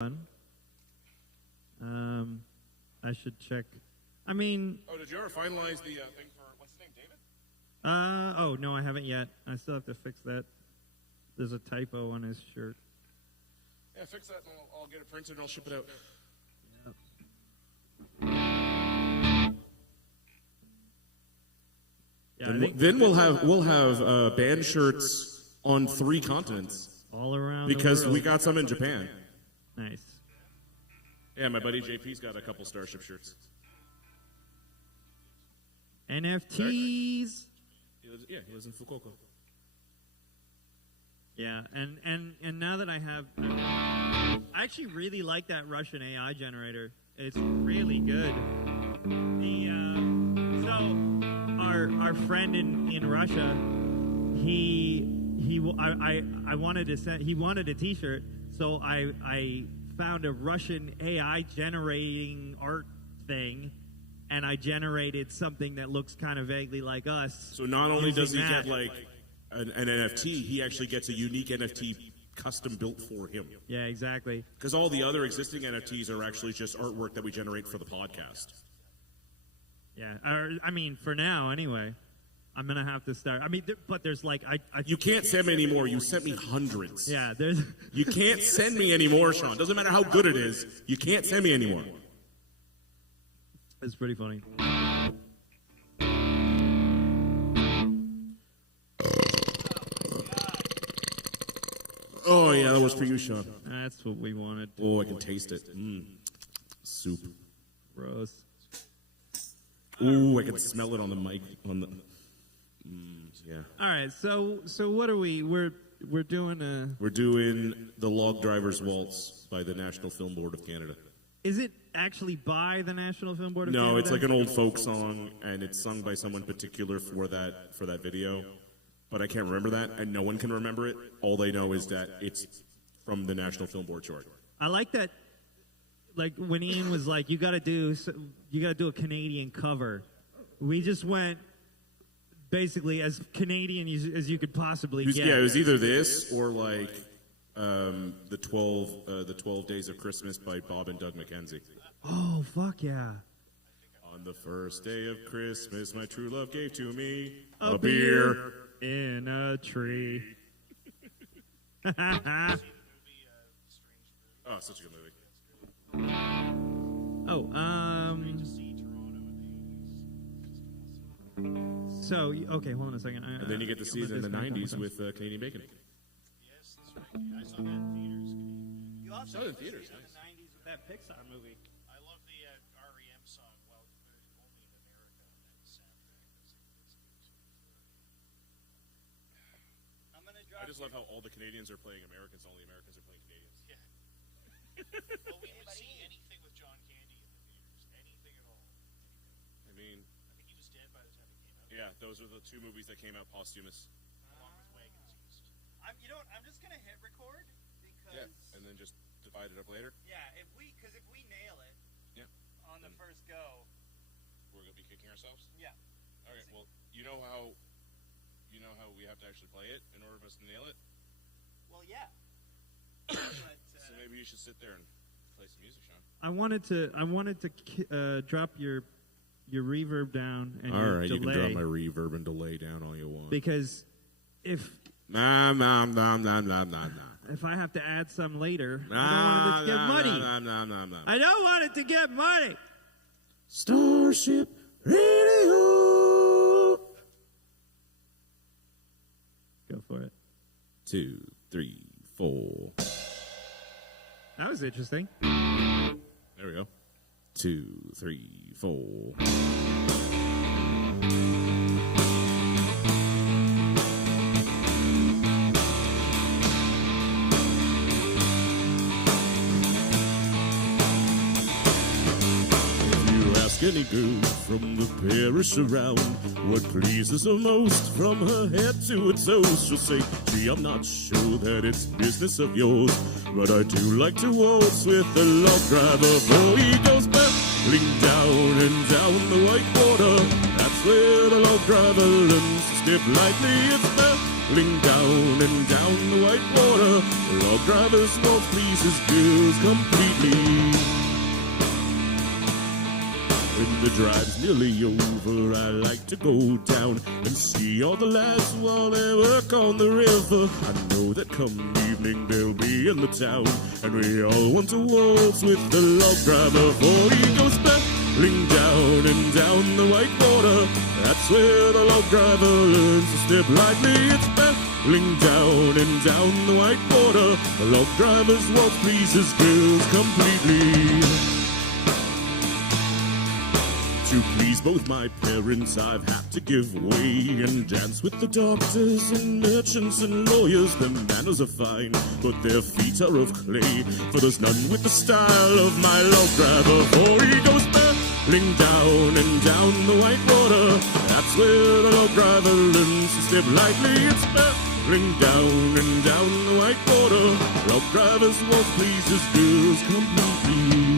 I should check. I mean... Oh, did you ever finalize the thing for, what's his name, David? Oh, no, I haven't yet. I still have to fix that. There's a typo on his shirt. Yeah, fix that and I'll get it printed and I'll ship it out. Yeah, then we'll have band shirts on 3 continents. All around because the world. we got some in Japan. Nice. Yeah, my buddy JP's got a couple Starship shirts. NFTs. He lives in Fukuoka. Yeah, and now that I have, I actually really like that Russian AI generator. It's really good. Our friend in Russia, I wanted to send. He wanted a T-shirt, so I found a Russian AI generating art thing, and I generated something that looks kind of vaguely like us. So not only does he get like an NFT, he actually gets a unique NFT custom built for him. Yeah, exactly. Because all the other existing NFTs are actually just artwork that we generate for the podcast. Yeah, I mean, for now, anyway. I'm going to have to start. I mean, but there's like... You can't send me any more. You sent me hundreds. Yeah, there's... You can't send me any more, Sean. Doesn't matter how good it is. You can't send me any more. It's pretty funny. Oh, yeah, that was for you, Sean. That's what we wanted. Oh, I can taste it. Soup. Gross. Ooh, I can smell it on the mic. Yeah. All right, so what are we? We're doing a... We're doing The Log Driver's Waltz by the National Film Board of Canada. Is it actually by the National Film Board of Canada? No, it's like an old folk song, and it's sung by someone particular for that video. But I can't remember that, and no one can remember it. All they know is that it's from the National Film Board short. I like that. Like when Ian was like, "You got to do a Canadian cover." We just went basically as Canadian as you could possibly get. Yeah, it was either this or like the 12 Days of Christmas by Bob and Doug McKenzie. Oh fuck yeah! On the first day of Christmas, my true love gave to me a beer in a tree. Oh, such a good movie. Oh, so, okay, hold on a second. And then you get to see it in the 90s with Canadian Bacon. Yes, that's right. I saw that in theaters. You also saw it in theaters, in the 90s with that Pixar movie. I love the REM song, well, only in America on that soundtrack. I'm going to drop I just love how all the Canadians are playing Americans, all the Americans are playing Canadians. Yeah. Well, we would see anything with John Candy in the theaters. Anything at all. I mean... I think he was dead by the time it came out. Yeah, those are the 2 movies that came out posthumous. Along with Wagons East. I'm just going to hit record because... Yeah, and then just divide it up later? Yeah, if we nail it on the first go... We're going to be kicking ourselves? Yeah. Alright, well, you know how we have to actually play it in order for us to nail it? Well, yeah. But, so maybe you should sit there and play some music, Sean. I wanted to drop your reverb down and all your right, delay. you can drop my reverb and delay down all you want. Because if I have to add some later, I don't want it to get muddy. I don't want it to get muddy. Starship Radio. Go for it. 2, 3, 4. That was interesting. There we go. 2, 3, 4. Any girl from the parish around what pleases her most from her head to her toes, she'll say, gee, I'm not sure that it's business of yours, but I do like to waltz with the log driver, for he goes battling down and down the white water. That's where the log driver learns to step lightly. It's paddling down and down the white water. Log drivers won't please his girls completely. When the drive's nearly over, I like to go down and see all the lads while they work on the river. I know that come evening they'll be in the town, and we all want to waltz with the log driver, for he goes paddling down and down the white water. That's where the log driver learns to step lightly. It's paddling down and down the white water. The log drivers won't please his girls completely. To please both my parents, I've had to give way and dance with the doctors and merchants and lawyers. Their manners are fine, but their feet are of clay, for there's none with the style of my log driver, for he goes paddling down and down the white water. That's where the log driver learns to step lightly. It's paddling down and down the white water. Log drivers won't please his girls completely.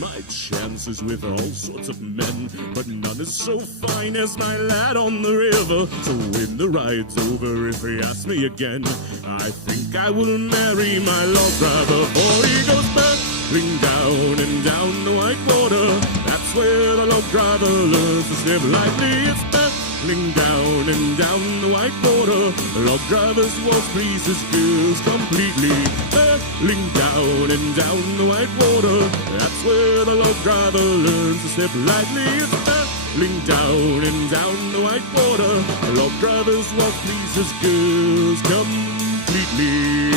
My chances with all sorts of men, but none is so fine as my lad on the river. So when the ride's over, if he asks me again, I think I will marry my log driver, for he goes paddling down and down the white water. That's where the log driver learns to step lightly. It's paddling down and down the white water. Log drivers won't please his girls completely. Paddling down and down the white water. That's where the log driver learns to step lightly. It's paddling down and down the white water. Log drivers won't please his girls completely.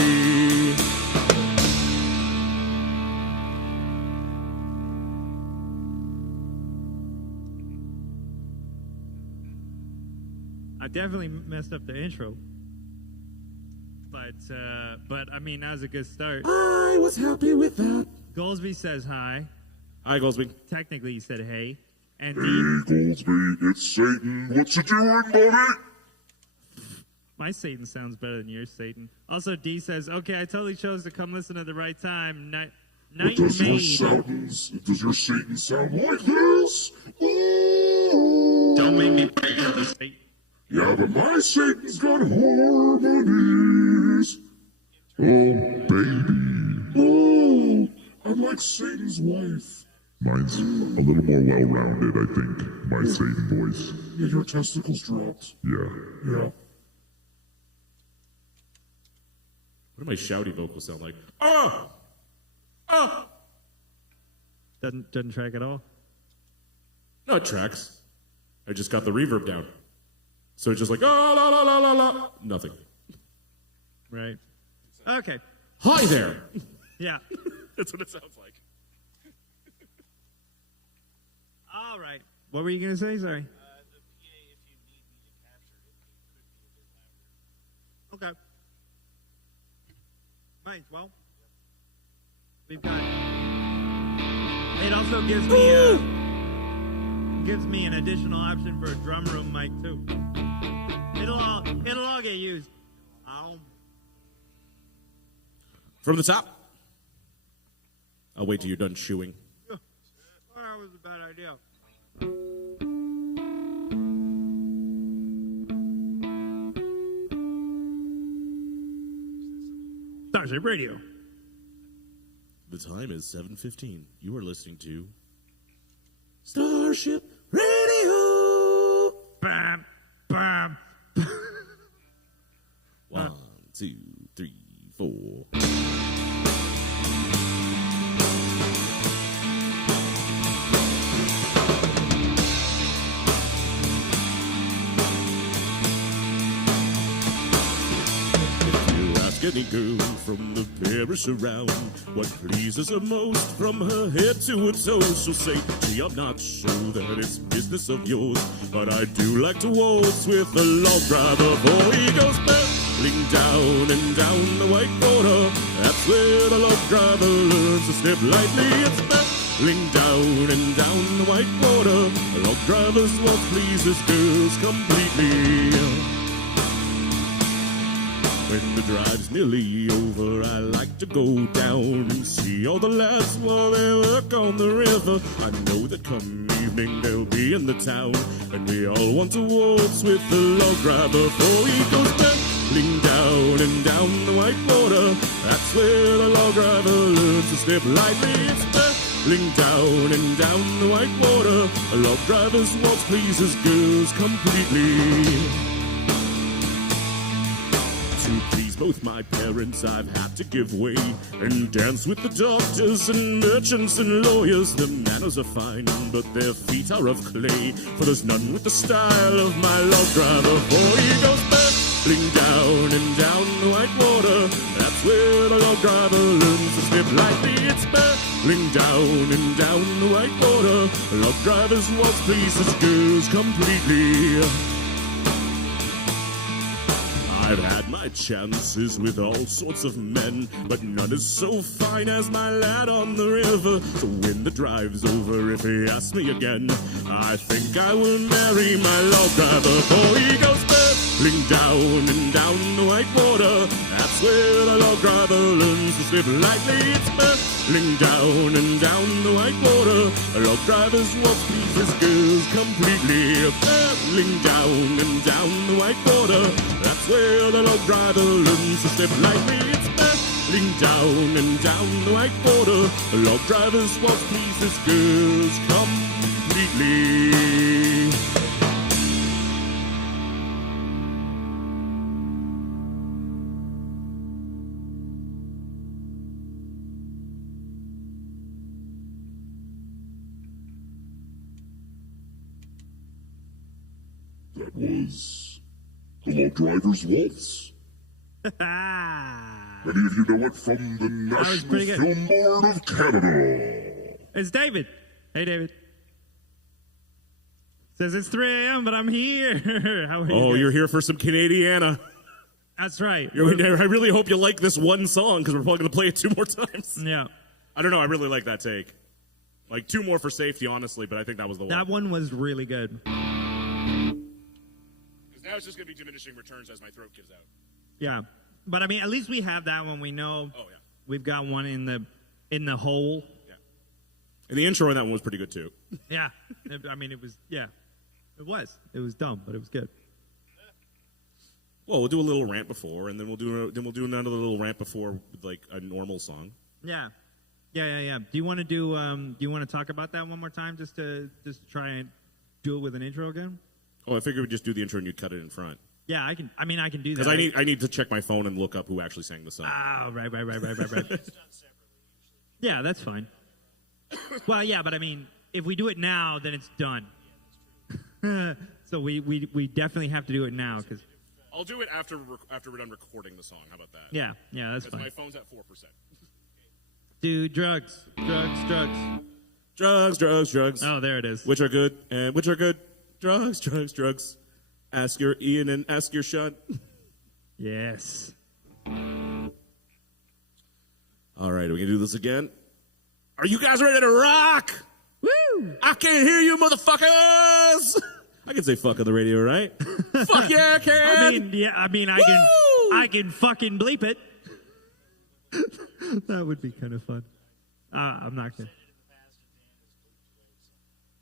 I definitely messed up the intro, but I mean that was a good start. I was happy with that. Goldsby says hi. Hi, Goldsby. Technically, he said hey. And Hey, Goldsby, it's Satan. What you doing, buddy? my Satan sounds better than yours, Satan. Also, D says, okay, I totally chose to come listen at the right time. Night Does your Satan sound like this? Ooh. Don't make me break out the Satan. Yeah, but my Satan's got harmonies. Oh, baby. Oh, I'm like Satan's wife. Mine's a little more well-rounded, I think. My Satan voice. Yeah, your testicles dropped. Yeah. Yeah. What do my shouty vocals sound like? Oh! Oh! Doesn't track at all. No, it tracks. I just got the reverb down. So it's just like, oh, la, la, la, la, la. Nothing. Right. Okay. Hi there. Yeah. That's what it sounds like. All right. What were you going to say? Sorry. The PA, if you need me to capture it, could be a bit louder. Okay. Nice. Well, we've got. It also gives me an additional option for a drum room mic too. It'll all get used. From the top. I'll wait till you're done chewing. That was a bad idea. Starship Radio. The time is 7:15. You are listening to Starship Radio. Bam, bam. 1, 2, 3, 4. Any girl from the parish around, what pleases her most from her head to her toes, she'll say, gee, I'm not sure that it's business of yours, but I do like to waltz with a log driver, for he goes paddling down and down the white water. That's where the log driver learns to step lightly. It's paddling down and down the white water. The log drivers won't please his girls completely. When the drive's nearly over, I like to go down and see all the lads while they work on the river. I know that come evening they'll be in the town, and we all want to waltz with the log driver, for he goes paddling down and down the white water. That's where the log driver learns to step lightly. It's paddling down and down the white water. A log driver's waltz pleases girls completely. To please both my parents, I've had to give way and dance with the doctors and merchants and lawyers. Their manners are fine, but their feet are of clay, for there's none with the style of my log driver. For he goes paddling down and down the white water. That's where the log driver learns to step lightly. It's paddling down and down the white water. Log drivers waltz pleases girls completely. I've had my chances with all sorts of men, but none is so fine as my lad on the river. So when the drive's over, if he asks me again, I think I will marry my log driver. For he goes paddling down and down the white water. That's where the log driver learns to slip lightly. It's paddling down and down the white water. A log driver's waltz pleases girls completely. Paddling down and down the white water. That's where the log driver learns to step lightly. It's paddling down and down the white water. A log driver's waltz pleases girls completely. That was the Log Driver's Waltz. Many of you know it from the National Film Board of Canada. It's David. Hey, David. Says it's 3 a.m., but I'm here. How are you guys? You're here for some Canadiana. That's right. I really hope you like this one song, because we're probably going to play it 2 more times. Yeah. I don't know. I really like that take. Like 2 more for safety, honestly, but I think that was the one. That one was really good. Now it's just going to be diminishing returns as my throat gives out. Yeah. But, I mean, at least we have that one. We know we've got one in the hole. Yeah. And the intro in that one was pretty good, too. Yeah. I mean, it was, yeah. It was. It was dumb, but it was good. Well, we'll do a little rant before, and then we'll do another little rant before with, like, a normal song. Yeah. Yeah. Do you want to talk about that one more time just to try and do it with an intro again? Oh, I figured we'd just do the intro and you'd cut it in front. Yeah, I can do that. Because I need to check my phone and look up who actually sang the song. Ah, right. Yeah, that's fine. Well, yeah, but I mean, if we do it now, then it's done. So we definitely have to do it now because I'll do it after we're done recording the song. How about that? Yeah, that's fine. My phone's at 4%. Dude, drugs. Drugs. Oh, there it is. Which are good and which are good. Drugs. Ask your Ian and ask your Sean. Yes. All right, we can do this again. Are you guys ready to rock? Woo! I can't hear you, motherfuckers. I can say fuck on the radio, right? Fuck yeah, I can. I can fucking bleep it. That would be kind of fun. I'm not gonna.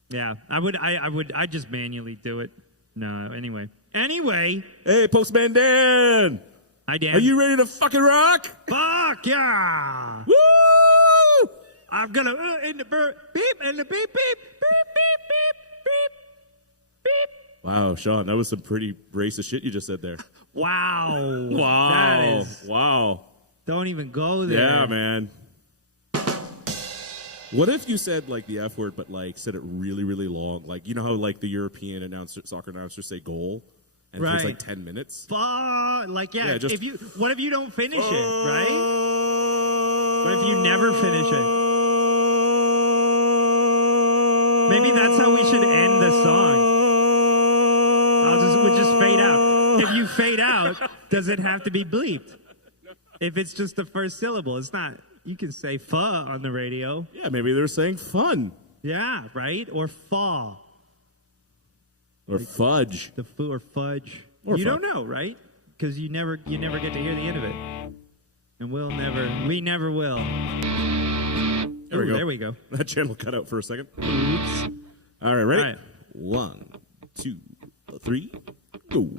Yeah, I just manually do it. No, anyway. Hey, Postman Dan. Hi, Dan. Are you ready to fucking rock? Fuck yeah! Woo! I'm gonna in the beep and the beep beep beep. Wow, Sean, that was some pretty racist shit you just said there. Wow. Wow. Don't even go there. Yeah, man. What if you said like the F word, but like said it really, really long? Like, you know how like the European soccer announcers say goal, and it takes like 10 minutes. Like Yeah, just- what if you don't finish it, right? What if you never finish it? Maybe that's how we should end the song. We'll just fade out. If you fade out, does it have to be bleeped? If it's just the first syllable, it's not. You can say "pho" on the radio. Yeah, maybe they're saying fun. Yeah, right? Or "fa." Or fudge. Or fudge. Or You fun. don't know, right? because you never get to hear the end of it, and we never will. There we go. There we go. That channel cut out for a second. Oops. All right, ready? All right. 1, 2, 3, go.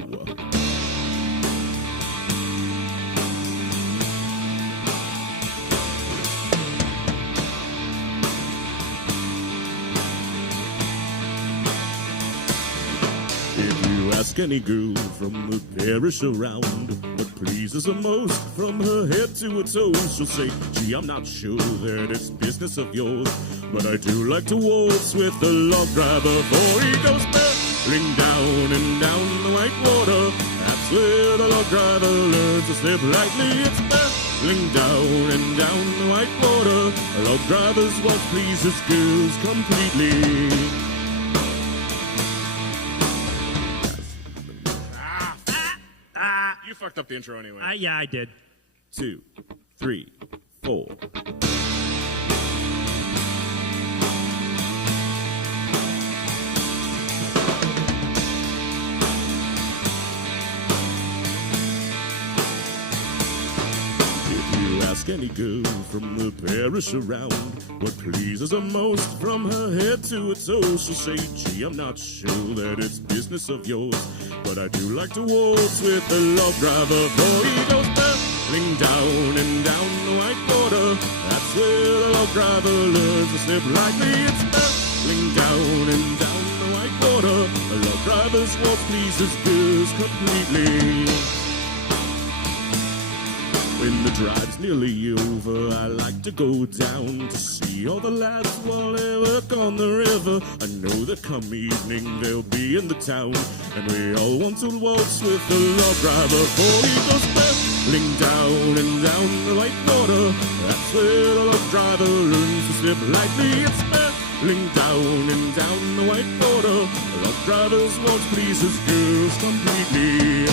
If you ask any girl from the parish around what pleases her most from her head to her toes, she'll say, gee, I'm not sure that it's business of yours, but I do like to waltz with the log driver, for he goes barreling down and down the white water. That's where the log driver learns to slip lightly. It's barreling down and down the white water. Log drivers won't please his girls completely. You fucked up the intro anyway. Yeah, I did. 2, 3, 4. If you ask any girl from the parish around what pleases her most from her head to her toes, she'll say, gee, I'm not sure that it's business of yours, but I do like to waltz with the log driver, for he goes barreling down and down the white water. That's where the log driver learns to slip lightly. It's barreling down and down the white water. The log driver's waltz pleases girls completely. When the drive's nearly over, I like to go down to see all the lads while they work on the river. I know that come evening they'll be in the town, and we all want to waltz with the log driver, for he goes barreling down and down the white water. That's where the log driver learns to slip lightly. It's barreling down and down the white water. The log driver's waltz pleases girls completely.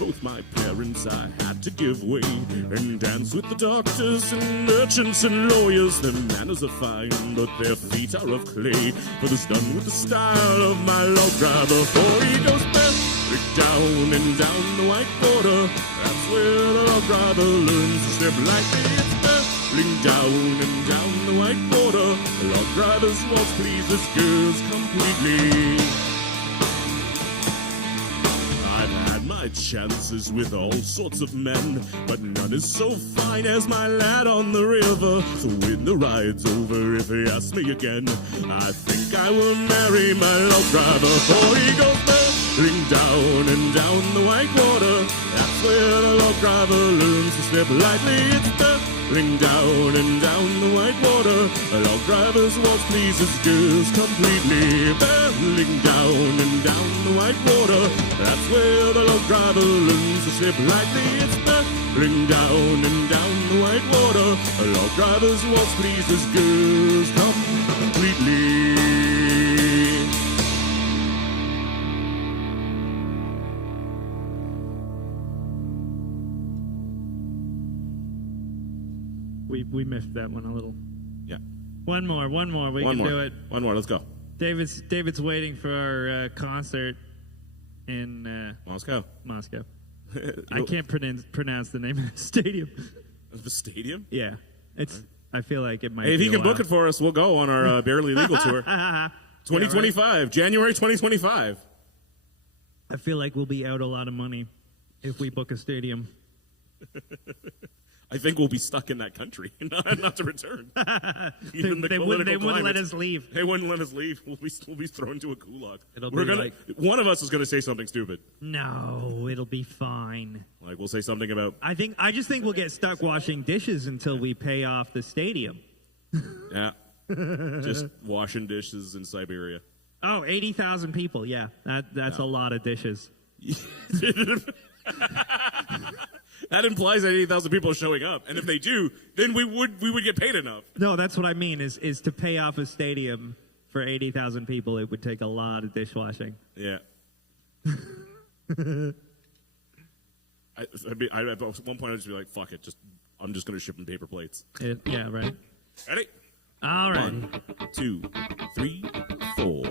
Both my parents I had to give way and dance with the doctors and merchants and lawyers. Their manners are fine, but their feet are of clay, for there's done with the style of my log driver, for he goes barreling down and down the white water. That's where the log driver learns to slip lightly. It's barreling down and down the white water. The log driver's waltz pleases girls completely. My chances with all sorts of men, but none is so fine as my lad on the river. So when the ride's over, if he asks me again, I think I will marry my log driver, for he goes barreling down and down the white water. That's where the log driver learns to slip lightly. It's barreling down and down the white water. The log driver's waltz pleases girls completely. Barreling down and down the white water. That's where the log driver learns to slip lightly. It's barreling down and down the white water. The log driver's waltz pleases girls completely. We missed that one a little. Yeah. One more. We can do it. One more. Let's go. David's waiting for our concert in Moscow. I can't pronounce the name of the stadium. The stadium? Yeah, it's. I feel like it might. Hey, if be he can book it for us, we'll go on our barely legal tour. 2025, yeah, right? January 2025. I feel like we'll be out a lot of money if we book a stadium. I think we'll be stuck in that country, not to return. They wouldn't let us leave. They wouldn't let us leave. We'll be thrown into a gulag. One of us is gonna say something stupid. No, it'll be fine. Like we'll say something about. I just think we'll get stuck washing dishes until we pay off the stadium. Yeah, just washing dishes in Siberia. Oh, 80,000 people. Yeah, that's a lot of dishes. That implies that 80,000 people are showing up, and if they do, then we would get paid enough. No, that's what I mean. Is to pay off a stadium for 80,000 people, it would take a lot of dishwashing. Yeah. At one point, I'd just be like, "Fuck it, I'm just gonna ship them paper plates." Yeah, right. Ready? All right. 1, 2, 3, 4.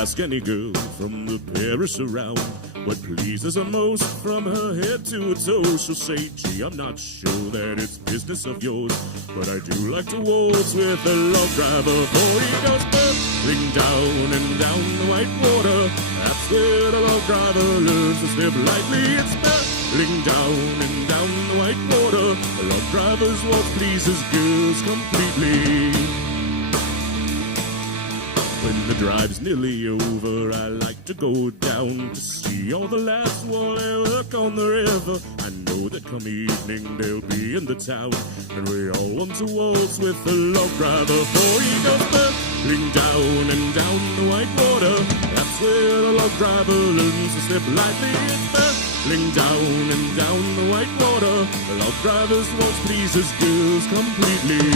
Ask any girl from the Paris around what pleases her most from her head to her toes. She'll say, gee, I'm not sure that it's business of yours, but I do like to waltz with a love driver, for he goes bubbling down and down the white water. That's where the love driver learns to slip lightly. It's bubbling down and down the white water. The love driver's waltz pleases girls completely. When the drive's nearly over, I like to go down to see all the lads while they work on the river. I know that come evening they'll be in the town, and we all want to waltz with the love driver, for he goes bubbling down and down the white water. That's where the love driver learns to slip lightly. It's bubbling down and down the white water. The love driver's waltz pleases girls completely.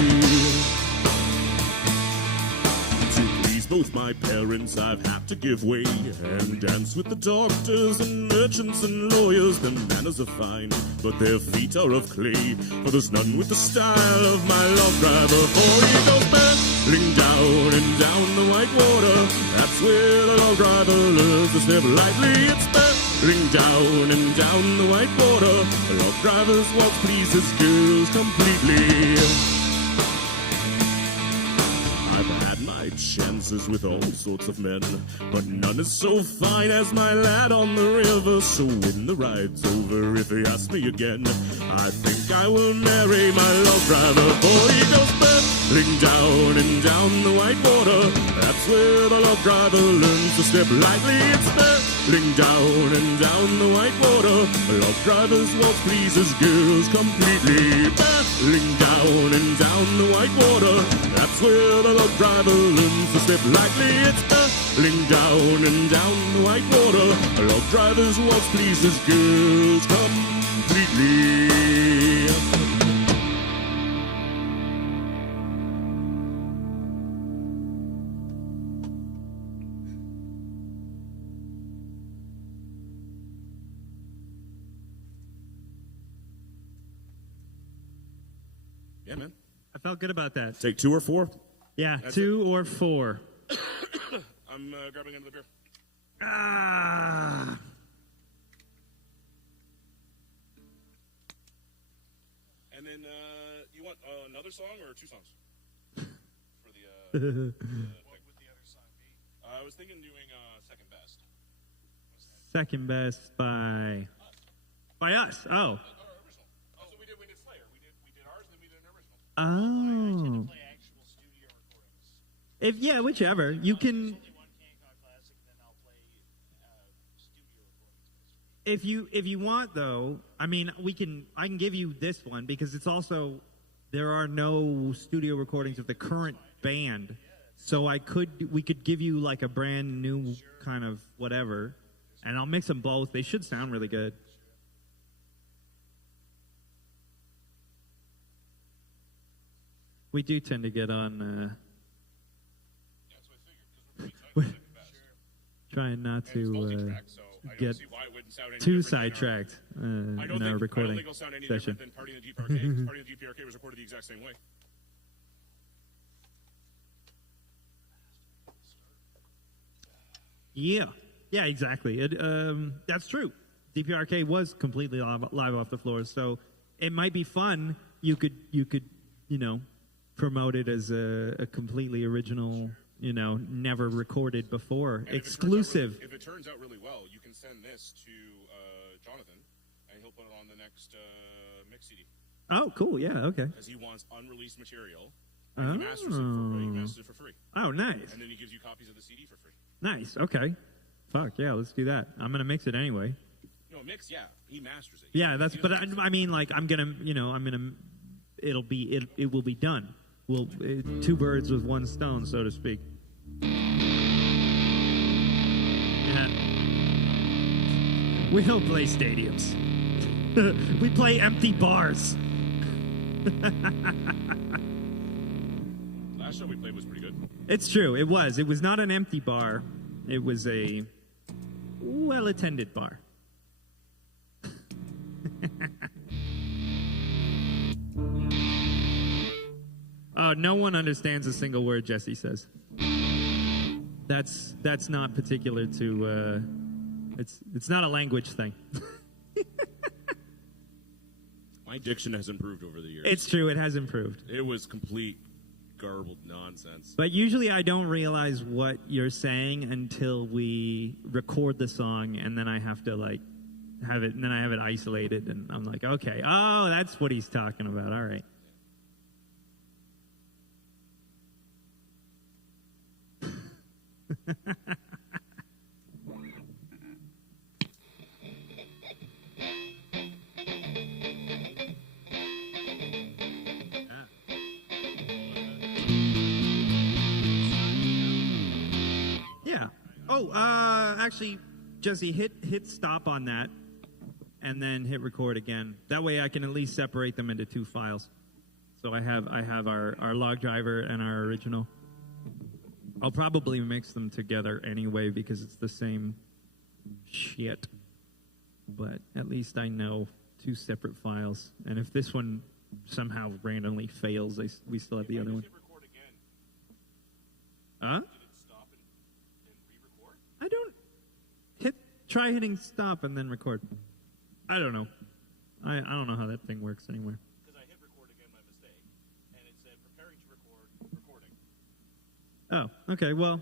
Both my parents I've had to give way and dance with the doctors and merchants and lawyers. Their manners are fine, but their feet are of clay, for there's none with the style of my love driver, for he goes battling down and down the white water. That's where the love driver learns to step lightly. It's battling down and down the white water. The love driver's waltz pleases girls completely. I've had my chances with all sorts of men, but none is so fine as my lad on the river. So when the ride's over, if he asks me again, I think I will marry my love driver, for he goes battling down and down the white water. That's where the love driver learns to step lightly. It's battling down and down the white water. The love driver's waltz pleases girls completely. Battling down and down the white water. That's where the love driver learns to step lightly. It's battling down and down the white water. The love driver's waltz pleases girls completely. Yeah, man. I felt good about that. Take 2 or 4? Yeah, That's 2 or 4. I'm grabbing another beer. Ah. And then, you want another song or 2 songs? For the, What would the other song be? I was thinking doing Second Best. Second best by us. Oh. Our original. Oh, so we did Slayer. We did ours, and then we did an original. Oh. I play actual studio recordings. Yeah, whichever. You can Only one Cancon Classic, and then I'll play studio recordings. if you want though, I mean, I can give you this one because it's also there are no studio recordings of the current band. So we could give you like a brand new kind of whatever, and I'll mix them both. They should sound really good. We do tend to get on That's what I figured, because we're pretty tight trying not and it's multi-track, to so I don't get see why it wouldn't sound any too different than our- sidetracked I in don't our think, I don't recording think it'll sound any session. different than Party in the Deep Arcade, because Party in the Deep Arcade was recorded the exact same way. Yeah, exactly. That's true. DPRK was completely live off the floor, so it might be fun. You could promote it as a completely original, never recorded before, And exclusive. if it turns out really well, you can send this to Jonathan, and he'll put it on the next mix CD. Oh, cool. Yeah. Okay. Because he wants unreleased material, and he masters it for free. Oh, nice. And then he gives you copies of the CD for free. Nice. Okay. Fuck yeah, let's do that. I'm gonna mix it anyway. No, mix, yeah. He masters it. Yeah, that's. But I mean, like, it will be done. We'll 2 birds with 1 stone, so to speak. Yeah. We don't play stadiums. We play empty bars. Last show we played was pretty good. It's true. It was. It was not an empty bar. It was a well-attended bar. Oh, no one understands a single word Jesse says. That's not particular to. It's not a language thing. My diction has improved over the years. It's true. It has improved. It was complete garbled nonsense. But usually I don't realize what you're saying until we record the song, and then I have to like have it, and then I have it isolated, and I'm like, okay, oh, that's what he's talking about. All right. Yeah. Oh, actually, Jesse, hit stop on that, and then hit record again. That way, I can at least separate them into two files. So I have our log driver and our original. I'll probably mix them together anyway because it's the same shit. But at least I know two separate files. And if this one somehow randomly fails, we still have the other one. Hit record again. Huh? Did it stop and re-record? I don't try hitting stop and then record. I don't know. I don't know how that thing works anywhere. Because I hit record again by mistake, and it said preparing to record, recording. Oh, okay. Well,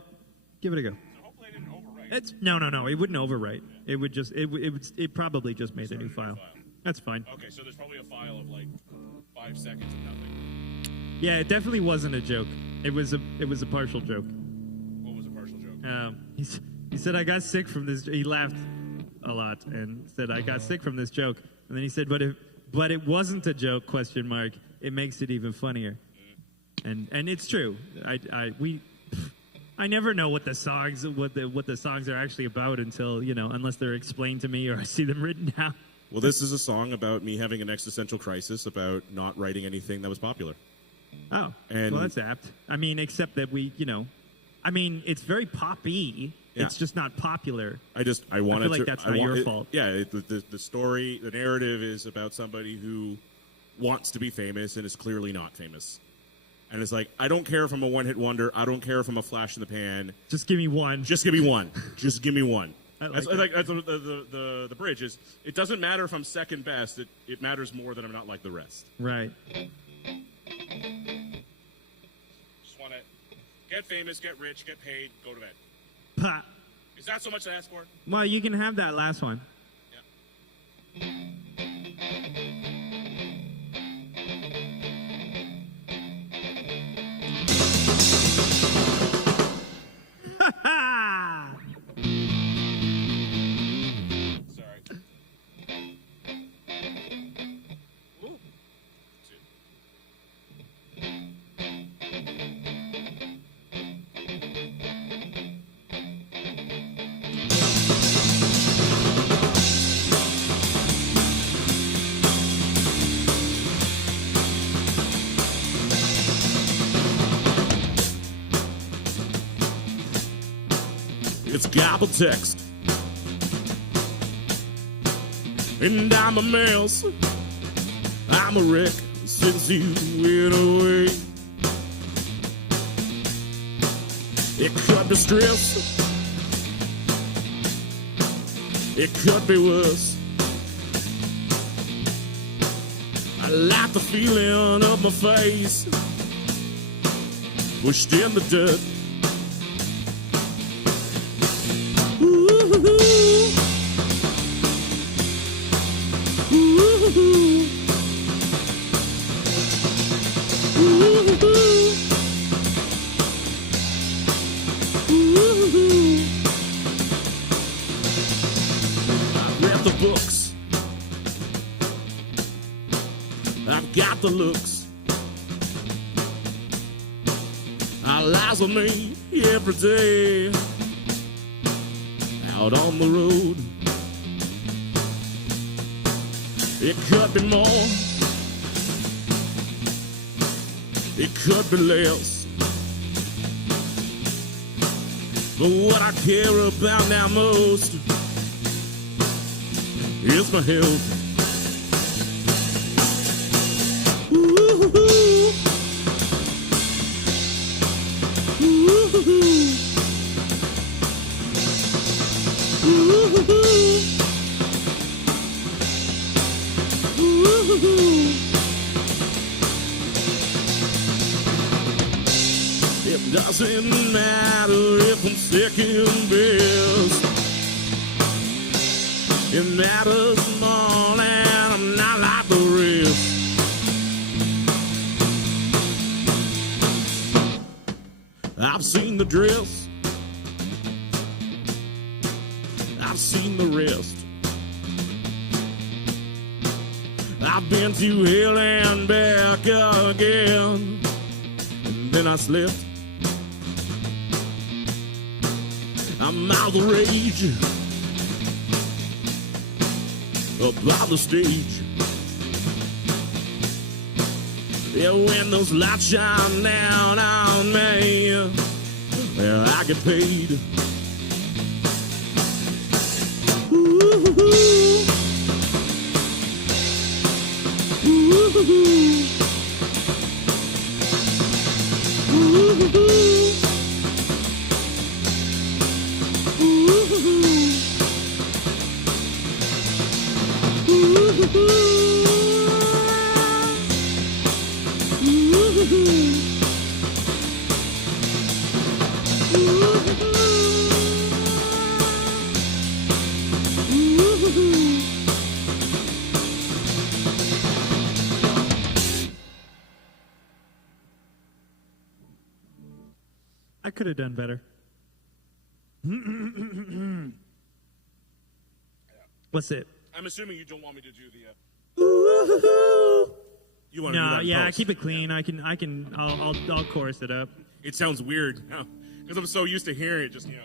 give it a go. So hopefully I didn't overwrite. It's no. It wouldn't overwrite. It would just it probably just made a new file. That's fine. Okay, so there's probably a file of like 5 seconds of nothing. Yeah, it definitely wasn't a joke. It was a partial joke. What was a partial joke? He said I got sick from this. He laughed a lot and said I got sick from this joke. And then he said, but it wasn't a joke? ? It makes it even funnier. And it's true. I never know what the songs are actually about until unless they're explained to me or I see them written down. Well, this is a song about me having an existential crisis about not writing anything that was popular. Oh, And- well, that's apt. I mean, except that it's very poppy. Yeah. It's just not popular. I wanted feel like to. that's not your fault. Yeah, the story, the narrative is about somebody who wants to be famous and is clearly not famous. And it's like, I don't care if I'm a one-hit wonder. I don't care if I'm a flash in the pan. Just give me one. Just give me one. Just give me one. I like That's that. like the bridge is. It doesn't matter if I'm second best. It matters more that I'm not like the rest. Right. Just want to get famous, get rich, get paid, go to bed. Pop. Is that so much to ask for? Well, you can have that last one. Sorry. Ooh. It's gobble text. And I'm a mess. I'm a wreck since you went away. It could be stress. It could be worse. I like the feeling of my face pushed in the dirt. Read the books. I've got the looks. Our lives with me every day. Out on the road. It could be more. It could be less. But what I care about now most is my health. Ooh, ooh, ooh. Doesn't matter if I'm second best. It matters more than I'm not like the rest. I've seen the dress. I've seen the rest. I've been to hell and back again. And then I slept. I'm out of rage about the stage. Yeah, when those lights shine down on me, well, I get paid. Ooh, I could have done better. What's it? I'm assuming you don't want me to do the. You want to do No, that in yeah, post. keep it clean. I'll chorus it up. It sounds weird because I'm so used to hearing it. Just Yeah.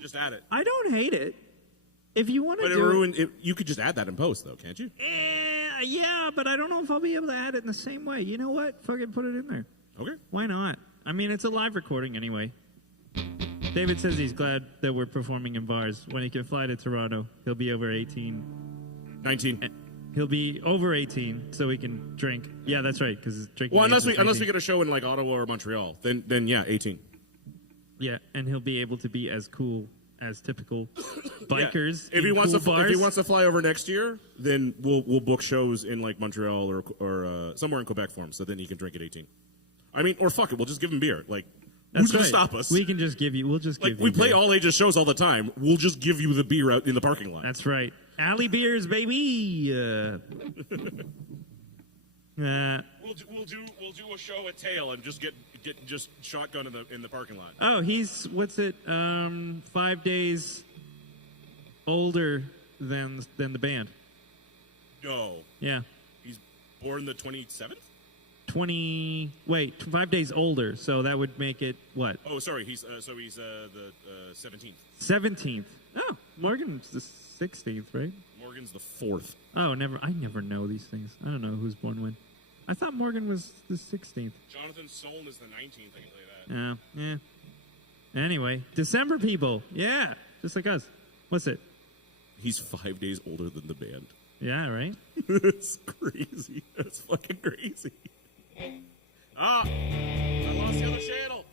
Just add it. I don't hate it. If you want to But it do ruined it. You could just add that in post, though, can't you? yeah, but I don't know if I'll be able to add it in the same way. You know what? Fucking put it in there. Okay. Why not? I mean, it's a live recording anyway. David says he's glad that we're performing in bars. When he can fly to Toronto, he'll be over 18. 19. He'll be over 18, so he can drink. Yeah, that's right, because drinking. Well, unless age we is 18. get a show in like Ottawa or Montreal, then yeah, 18. Yeah, and he'll be able to be as cool as typical bikers. Yeah. If he in wants cool to, bars. if he wants to fly over next year, then we'll book shows in like Montreal or somewhere in Quebec for him, so then he can drink at 18. I mean, or fuck it, we'll just give him beer. Like, who's gonna stop us? We can just give you. We'll just like give you. we play beer. all ages shows all the time. We'll just give you the beer out in the parking lot. That's right. Alley beers, baby. We'll do a show at Tail and just get just shotgun in the parking lot. Oh, he's what's it? 5 days older than the band. No, Yeah, he's born the 27th. 5 days older. So that would make it what? Oh, sorry. He's the 17th. 17th. Oh, Morgan's the 16th, right? Morgan's the 4th. Oh, I never know these things. I don't know who's born when. I thought Morgan was the 16th. Jonathan Solon is the 19th. I can tell you that. Yeah. Anyway, December people. Yeah, just like us. What's it? He's 5 days older than the band. Yeah, right? That's crazy. That's fucking crazy. Ah, I lost the other channel.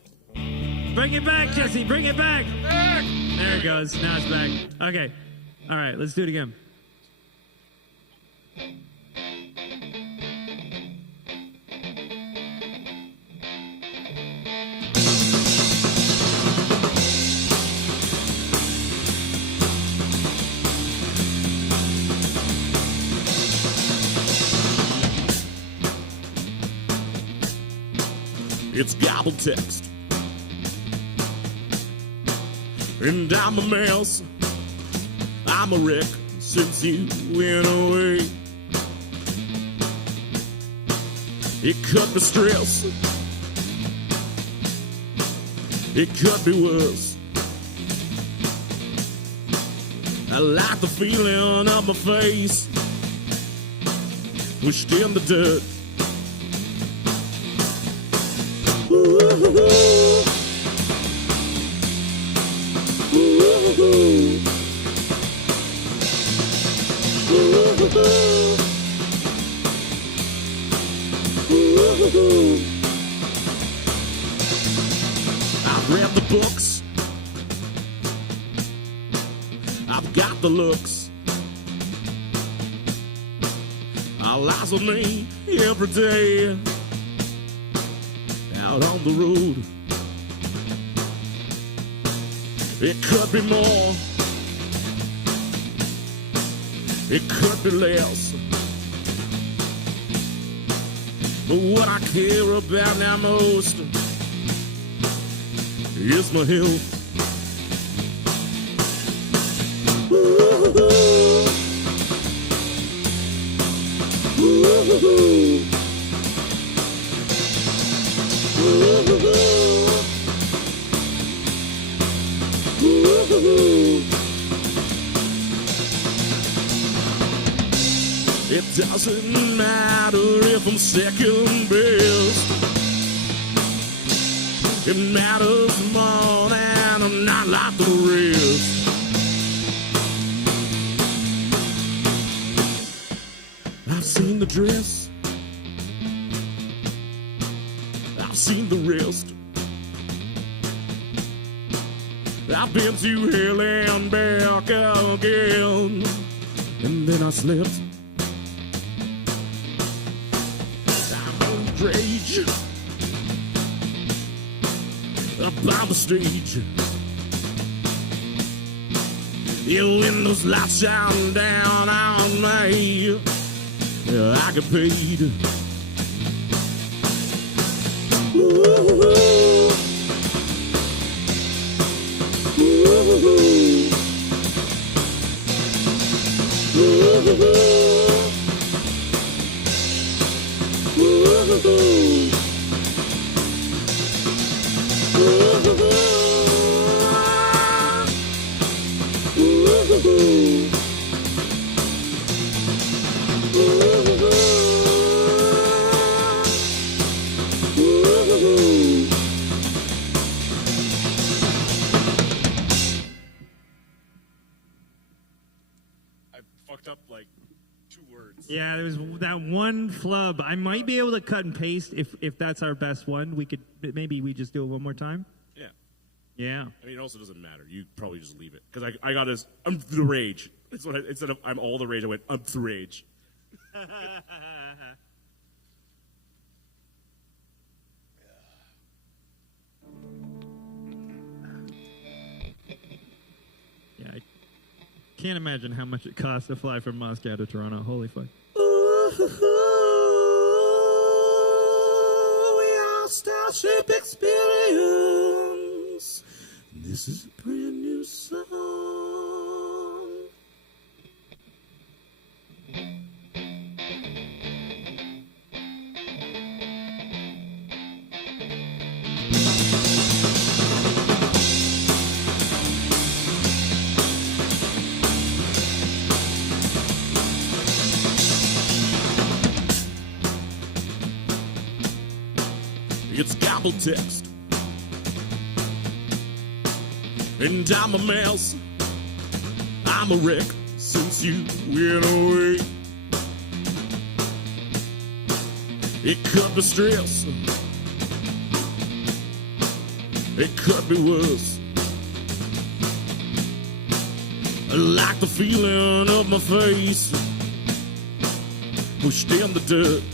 Bring it back, Jesse. Bring it back. Back. There it goes. Now it's back. Okay. All right, let's do it again. It's gobble text. And I'm a mess. I'm a wreck since you went away. It could be stress. It could be worse. I like the feeling of my face pushed in the dirt. I've read the books got the looks. All eyes on me every day. Out on the road. It could be more. It could be less. But what I care about now most is my health. Ooh, ooh, ooh. It doesn't matter if I'm second best. It matters more than I'm not like the rest. I've seen the dress. I've seen the rest. I've been to hell and back again. And then I slept. Rage up on the stage. Yeah, when those lights shine down on me, yeah, I get paid. Ooh, ooh, ooh. I fucked up like 2 words. Yeah, there was that one flub. I might be able to cut and paste if that's our best one. We could maybe we just do it one more time. Yeah. Yeah. I mean, it also doesn't matter. You probably just leave it. Because I got this, I'm the rage. That's what instead of I'm all the rage, I went, I'm the rage. Yeah, I can't imagine how much it costs to fly from Moscow to Toronto. Holy fuck. Starship experience. This is a brand new song. It's gobble text, and I'm a mess. I'm a wreck since you went away. It could be stress. It could be worse. I like the feeling of my face pushed in the dirt.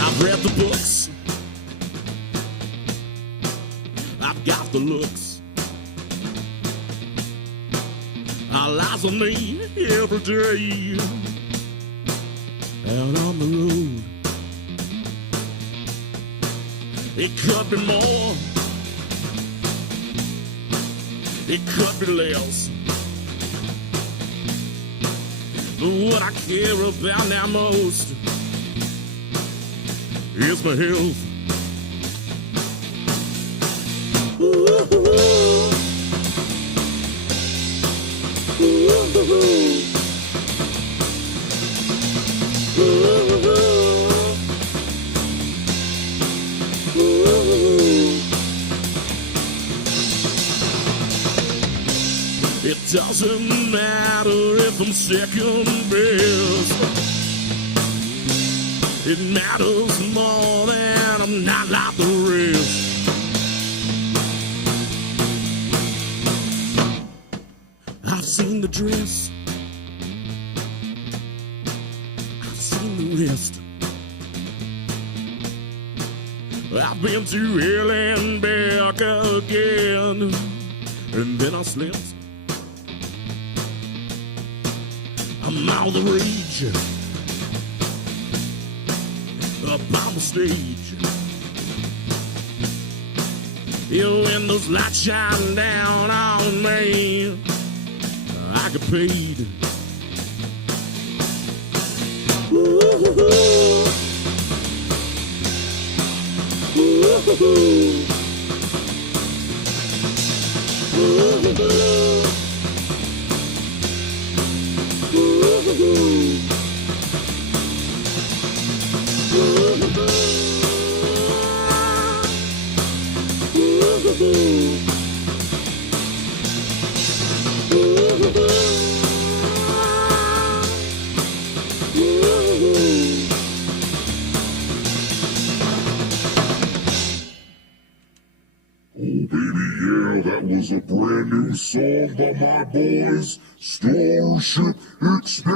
I've read the books. I've got the looks. All eyes on me every day. Out on the road. It could be more. It could be less. But what I care about now most is my health. Doesn't matter if I'm second best. It matters more than I'm not like the rest. I've seen the dress, I've seen the rest. I've been to hell and back again, and then I slept. I'm all the rage up on the stage. Yeah, when those lights shine down on me, I get paid. Ooh-hoo-hoo. Ooh-hoo-hoo. Ooh-hoo-hoo. Ooh-hoo-hoo. That was a brand new song by my boys, Starship Experience.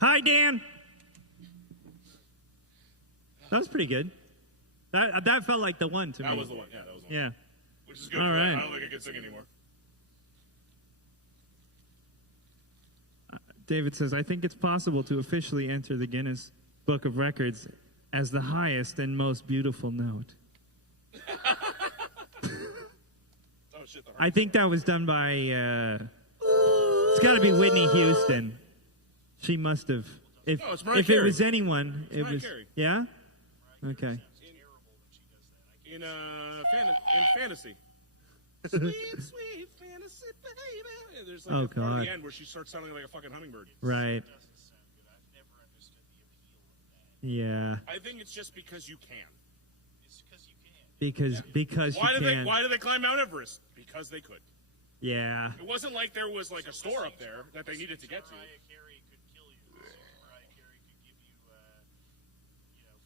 Hi, Dan. That was pretty good. That felt like the one to me. That was the one. Yeah, that was the one. Yeah. Which is good. All right. I don't think I can sing anymore. David says, I think it's possible to officially enter the Guinness Book of Records as the highest and most beautiful note. Oh, shit. I think that was done by, it's got to be Whitney Houston. She must have. If, No, it's Mariah if it Carey. was anyone, it Mariah was. Carey. Yeah? Okay. In fantasy. Sweet, sweet fantasy, baby. There's like Oh, a part at God. the end where she starts sounding like a fucking hummingbird. Right. Doesn't sound good. I've never understood the appeal of that. Yeah. I think it's just because you can. It's because you can. Because Why you did can. Why did they climb Mount Everest? Because they could. Yeah. It wasn't like there was like a store up there that they needed to get to. Mariah Carey could kill you. So Mariah Carey could give you,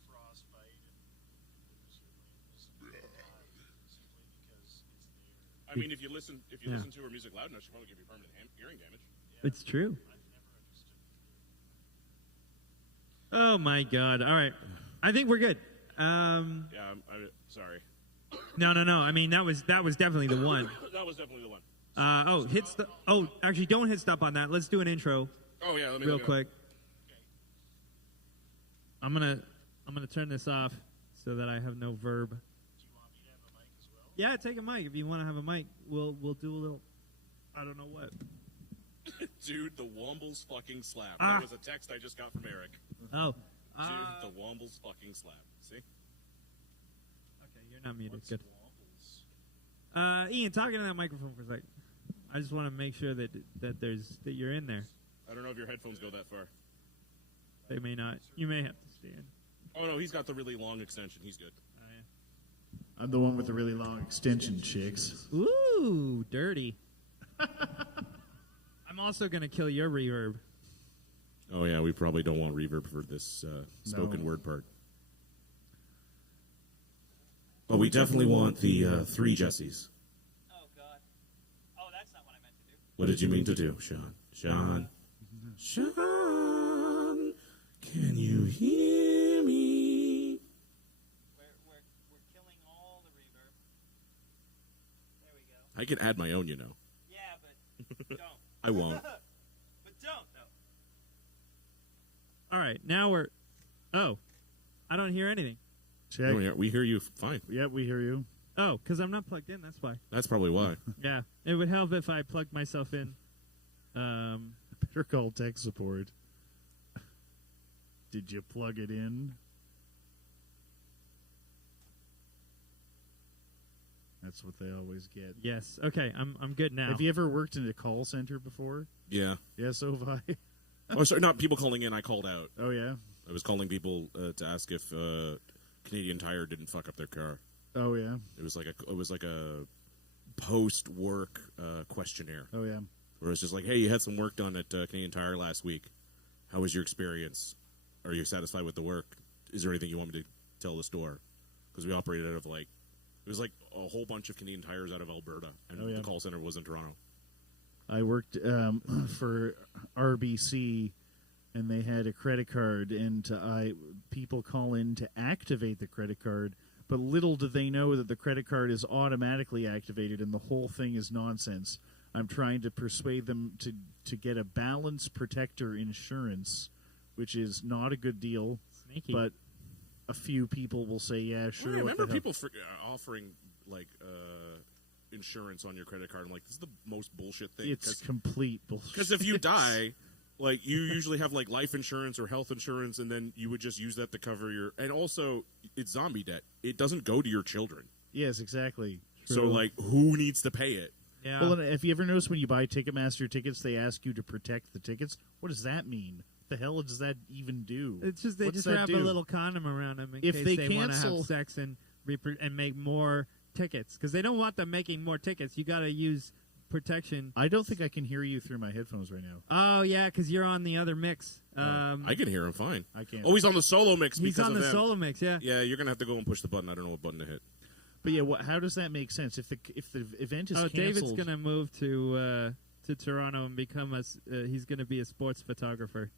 frostbite and lose your limbs simply because it's there. I mean, if you listen Yeah. to her music loud enough, she'll probably give you permanent hearing damage. It's true. Oh, my God. All right. I think we're good. Yeah, I'm sorry. No. I mean, that was definitely the one. That was definitely the one. Actually, don't hit stop on that. Let's do an intro Oh yeah, let me real look it up. quick. I'm gonna turn this off so that I have no verb. Do you want me to have a mic as well? Yeah, take a mic if you want to have a mic. We'll do a little. I don't know what. Dude, the Wombles fucking slap. Ah. That was a text I just got from Eric. Oh. Dude, the Wombles fucking slap. See? Okay, you're not muted. Good. Ian, talking to that microphone for a sec. I just want to make sure that you're in there. I don't know if your headphones go that far. They may not. You may have to stand. Oh no, he's got the really long extension. He's good. I'm the one with the really long extension, chicks. Ooh, dirty. I'm also gonna kill your reverb. Oh yeah, we probably don't want reverb for this spoken word part. But we definitely want the three Jessies. Oh, God. Oh, that's not what I meant to do. What did you mean to do, Sean? Sean, can you hear me? We're killing all the reverb. There we go. I can add my own, you know. Yeah, but don't. I won't. But don't, though. All right, now we're. Oh, I don't hear anything. Check. We hear you fine. Yep, we hear you. Oh, because I'm not plugged in. That's why. That's probably why. Yeah, it would help if I plugged myself in. Better call tech support. Did you plug it in? That's what they always get. Yes. Okay, I'm good now. Have you ever worked in a call center before? Yeah. Yes, so have I. Oh, sorry, not people calling in. I called out. Oh, yeah? I was calling people to ask if Canadian Tire didn't fuck up their car. Oh yeah. It was like a post-work questionnaire. Oh yeah. Where it's just like, hey, you had some work done at Canadian Tire last week. How was your experience? Are you satisfied with the work? Is there anything you want me to tell the store? Because we operated out of it was like a whole bunch of Canadian Tires out of Alberta, and the call center was in Toronto. I worked for RBC, and they had a credit card, and people call in to activate the credit card, but little do they know that the credit card is automatically activated, and the whole thing is nonsense. I'm trying to persuade them to get a balance protector insurance, which is not a good deal. Sneaky. But a few people will say, yeah, sure. I remember people offering insurance on your credit card. I'm like, this is the most bullshit thing. It's complete bullshit. Because if you die, you usually have life insurance or health insurance, and then you would just use that to cover your. And also, it's zombie debt. It doesn't go to your children. Yes, exactly. True. So who needs to pay it? Yeah. Well, and if you ever notice when you buy Ticketmaster tickets, they ask you to protect the tickets. What does that mean? What the hell does that even do? It's just they What's just that wrap do? a little condom around them in If case they they want to cancel- have sex and make more tickets, because they don't want them making more tickets. You got to use protection. I don't think I can hear you through my headphones right now. Oh yeah, because you're on the other mix. I can hear him fine. I can't. Oh, he's on the solo mix. He's because on of the them. solo mix. Yeah. Yeah, you're gonna have to go and push the button. I don't know what button to hit. But yeah, how does that make sense? If the event is canceled, David's gonna move to Toronto and become he's gonna be a sports photographer.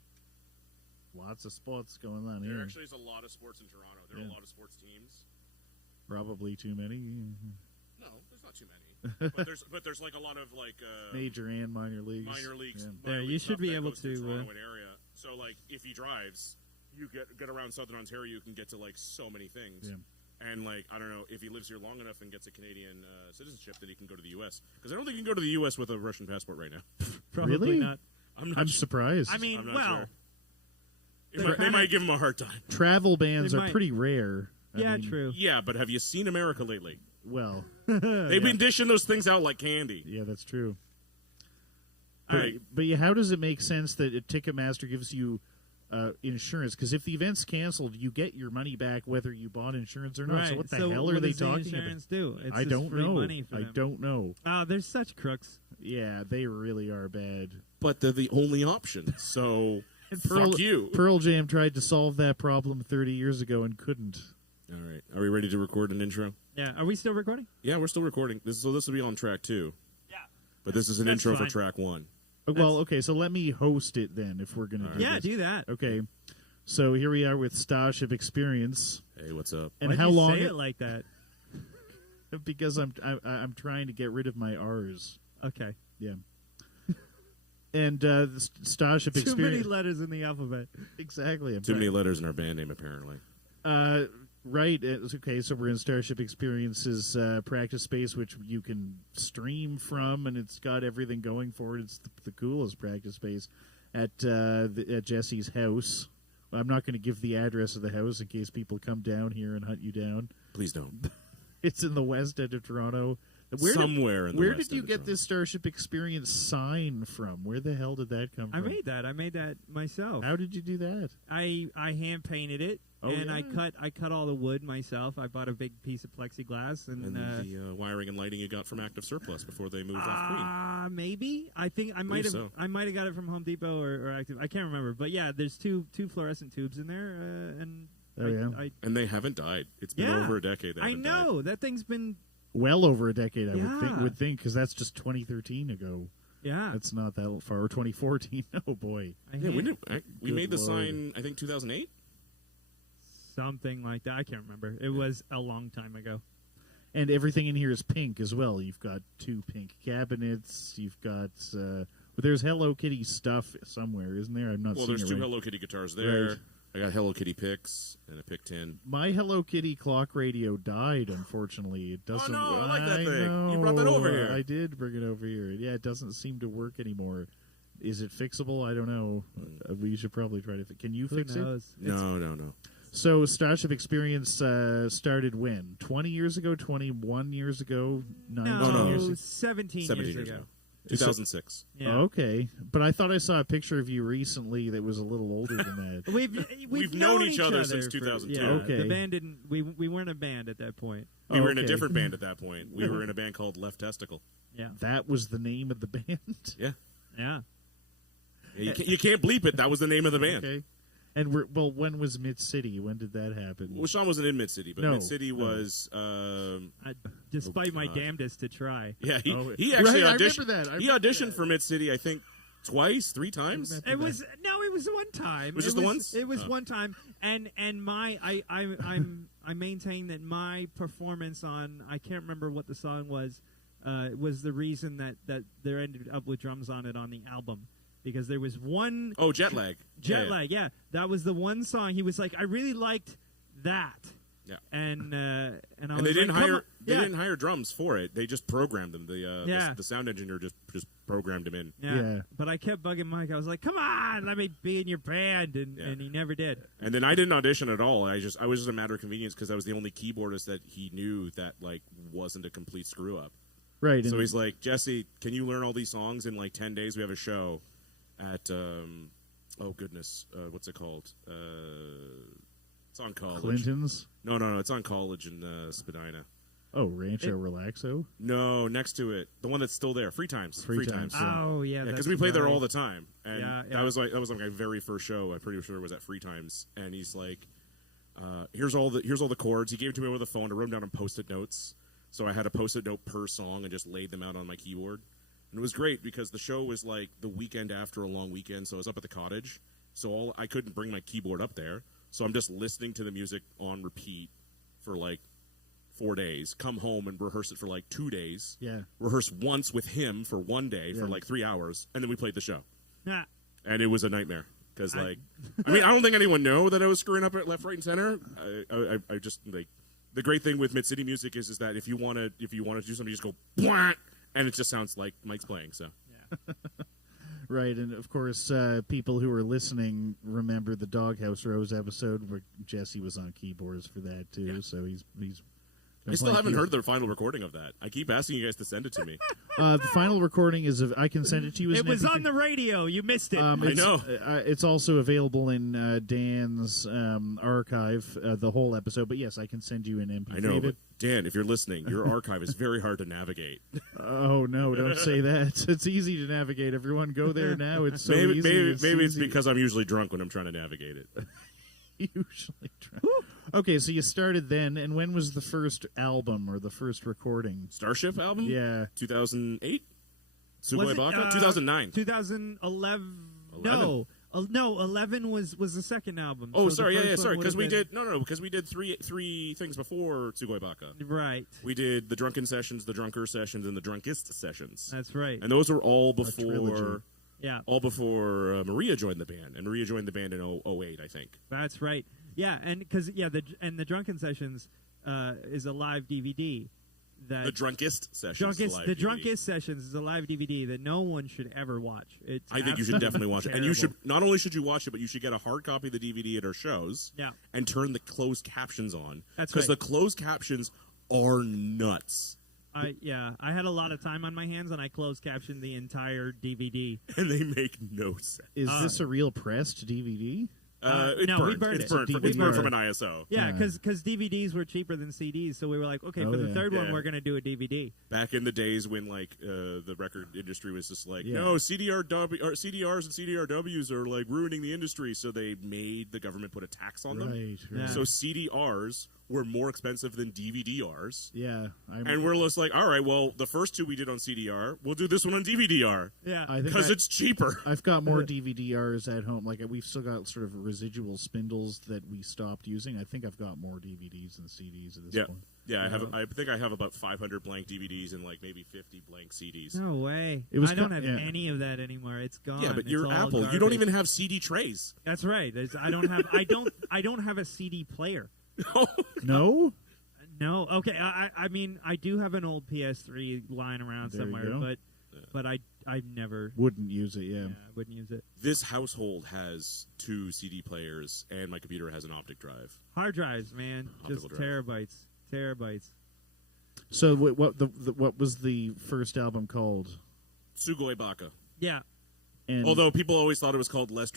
lots of sports going on There here. actually is a lot of sports in Toronto. There are a lot of sports teams. Probably too many. No, there's not too many. but there's a lot of Major and minor leagues. minor leagues. Yeah. minor Yeah, you league should stuff be that able goes to, Toronto and area. So if he drives, you get around Southern Ontario, you can get to so many things. Yeah. And I don't know if he lives here long enough and gets a Canadian citizenship, that he can go to the U.S. Because I don't think you can go to the U.S. with a Russian passport right now. Probably Really? not. I'm surprised. I mean, I'm not well, sure. They might give him a hard time. travel bans They are might. pretty rare. I yeah, mean, true. Yeah, but have you seen America lately? Well, They've been dishing those things out like candy. yeah, that's true. All right. But yeah, how does it make sense that Ticketmaster gives you insurance? Because if the event's canceled, you get your money back whether you bought insurance or not. Right. So what the So hell what are they does the talking insurance about? do? It's I just don't free know. money for I them. don't know. Oh, they're such crooks. Yeah, they really are bad. But they're the only option. So fuck you. Pearl Jam tried to solve that problem 30 years ago and couldn't. All right. Are we ready to record an intro? Yeah. Are we still recording? Yeah, we're still recording. This will be on track 2. Yeah. But this is an That's intro fine. for track 1. Well, okay, so let me host it then if we're going to do Yeah, this. do that. Okay, so here we are with Starship Experience. Hey, what's up? And Why'd how you long say it like that? Because I'm trying to get rid of my R's. Okay. Yeah. And the Starship Too many Experience. letters in the alphabet. Exactly. I'm Too many trying- letters in our band name, apparently. Right. Okay, so we're in Starship Experience's practice space, which you can stream from, and it's got everything going for it. It's the coolest practice space at Jesse's house. I'm not going to give the address of the house in case people come down here and hunt you down. Please don't. It's in the west end of Toronto. Somewhere in the Where west did you end of get Toronto. this Starship Experience sign from? Where the hell did that come I from? made that. I made that myself. How did you do that? I hand painted it, Oh, and yeah? I cut all the wood myself. I bought a big piece of plexiglass, and the wiring and lighting you got from Active Surplus before they moved off Queen. maybe I think I might have so. I might have got it from Home Depot or Active. I can't remember, but yeah, there's two fluorescent tubes in there, and Oh, yeah? And they haven't died. It's been Yeah. over a decade. They I haven't know that thing's been Well over a decade, I Yeah. would think, because that's just 2013 ago. yeah. That's not that far. Or 2014. Oh boy. I died. Yeah, hand- we Good made the Lord. sign, I think, 2008? something like that. I can't remember. It was a long time ago. And everything in here is pink as well. You've got 2 pink cabinets. You've got there's Hello Kitty stuff somewhere, isn't there? I'm not Well, seeing there's it 2 right. Hello Kitty guitars there. Right. I got Hello Kitty picks and a pick tin. My Hello Kitty clock radio died, unfortunately. It doesn't. no, I like that thing. know. You brought that over here. I did bring it over here. Yeah, it doesn't seem to work anymore. Is it fixable? I don't know. We should probably try to. Can you Who fix it? knows? No. So Starship Experience started when? 20 years ago? 21 years ago? 19 No, years ago? 17 17 years years ago. ago. 2006. Yeah. Oh, okay, but I thought I saw a picture of you recently that was a little older than that. We've known each other since for- 2002. Yeah, Okay. The band didn't. We weren't a band at that point. We were in a okay. different band at that point. We were in a band called Left Testicle. Yeah. That was the name of the band. Yeah. Yeah. You can't bleep it. That was the name of the band. Okay. And when was Mid City? When did that happen? Well, Sean wasn't in Mid City, but No, Mid City no. was. Despite my God. damnedest to try. Yeah, Oh, he actually right, I auditioned. remember that. I He remember auditioned that. for Mid City, I think, twice, 3 times. It was one time. Was just the once? It was Oh. one time, and I maintain that my performance on I can't remember what the song was the reason that there ended up with drums on it on the album, because there was one Oh, Jet Lag. Jet Lag. Yeah, that was the one song he was like, I really liked that. Yeah. And I was And they didn't like, come hire on. they Yeah. didn't hire drums for it. They just programmed them. Yeah. The sound engineer just programmed him in. Yeah. Yeah. But I kept bugging Mike. I was like, "Come on, let me be in your band," and he never did. And then I didn't audition at all. I was just a matter of convenience because I was the only keyboardist that he knew that like wasn't a complete screw up. Right. So and- he's like, Jesse, can you learn all these songs in like 10 days? We have a show at oh goodness, what's it called? It's on College. Clinton's. No, it's on College in Spadina. Oh, Rancho Relaxo. No, next to it, the one that's still there, Free Times. Free Times. Yeah. Oh yeah, because that's we play there right. all the time, and Yeah. that was like my very first show. I'm pretty sure it was at Free Times, and he's like, here's all the chords. He gave it to me over the phone. I wrote them down on Post-it notes, so I had a Post-it note per song and just laid them out on my keyboard, and it was great because the show was like the weekend after a long weekend, so I was up at the cottage, so I couldn't bring my keyboard up there, so I'm just listening to the music on repeat for like 4 days, come home and rehearse it for like 2 days. Yeah. Rehearse once with him for 1 day for Yeah. like 3 hours, and then we played the show. Yeah. And it was a nightmare because, like, I mean, I don't think anyone knew that I was screwing up at left, right, and center. I just like the great thing with Mid City music is that if you want to do something, you just go blank, and it just sounds like Mike's playing. So Right, and of course, people who are listening remember the Doghouse Rose episode where Jesse was on keyboards for that too. Yeah. So he's. I still haven't heard the final recording of that. I keep asking you guys to send it to me. The final recording is. I can send it to you. As It an was MP3. on the radio. You missed it. I know. It's also available in Dan's archive, the whole episode. But yes, I can send you an MP3. I know, of but it. Dan, if you're listening, your archive is very hard to navigate. Oh no! Don't say that. It's easy to navigate. Everyone, go there now. It's so easy. Maybe it's easy. because I'm usually drunk when I'm trying to navigate it. Usually drunk. Okay, so you started then, and when was the first album or the first recording? Starship album? Yeah. 2008? Was Sugoi it, Baka? 2009. 2011. 11? No, 11 was the second album. Oh, So the sorry, first yeah, one sorry, would because have we been- did because we did three things before Sugoi Baka. Right. We did the drunken sessions, the drunker sessions, and the drunkest sessions, That's right. and those were all trilogy. before Maria joined the band, and Maria joined the band in 08, I think. That's right. Yeah, and because the Drunken Sessions is a live DVD. The drunkest sessions. The Drunkest Sessions is a live DVD that no one should ever watch. It's I think you should definitely watch it, and you should terrible. not only should you watch it, but you should get a hard copy of the DVD at our shows. Yeah. And turn the closed captions on. That's because right. the closed captions are nuts, I had a lot of time on my hands, and I closed captioned the entire DVD. and they make no sense. Is this a real pressed DVD? It's no, burned. we burned it's it. burned. We It's burned burned it. from an ISO. Yeah, Yeah. because DVDs were cheaper than CDs, so we were like, okay, Oh, for the yeah. third one, Yeah. we're going to do a DVD. Back in the days when like the record industry was just like, Yeah. no, CDRs and CDRWs are like ruining the industry, so they made the government put a tax on them. Right. Yeah. So CDRs were more expensive than DVDRs. Yeah. And we're just like, all right, well, the first two we did on CDR, we'll do this one on DVDR Yeah. I think because it's cheaper. I've got more DVDRs at home. Like we've still got sort of residual spindles that we stopped using. I think I've got more DVDs than CDs at this Yeah, point. yeah. I think I have about 500 blank DVDs and like maybe 50 blank CDs. No way. It was I don't ki- have yeah. any of that anymore. It's gone. Yeah, but It's you're all Apple. You don't garbage. even have CD trays. That's right. I don't have a CD player. No. No. Okay. I mean, I do have an old PS3 lying around There you somewhere, go. but I never. Wouldn't use it. Yeah. Yeah, I wouldn't use it. This household has 2 CD players, and my computer has an optic drive. Hard drives, man, just Optical drive. terabytes. So what was the first album called? Sugoi Baka. Yeah. And Although people always thought it was called less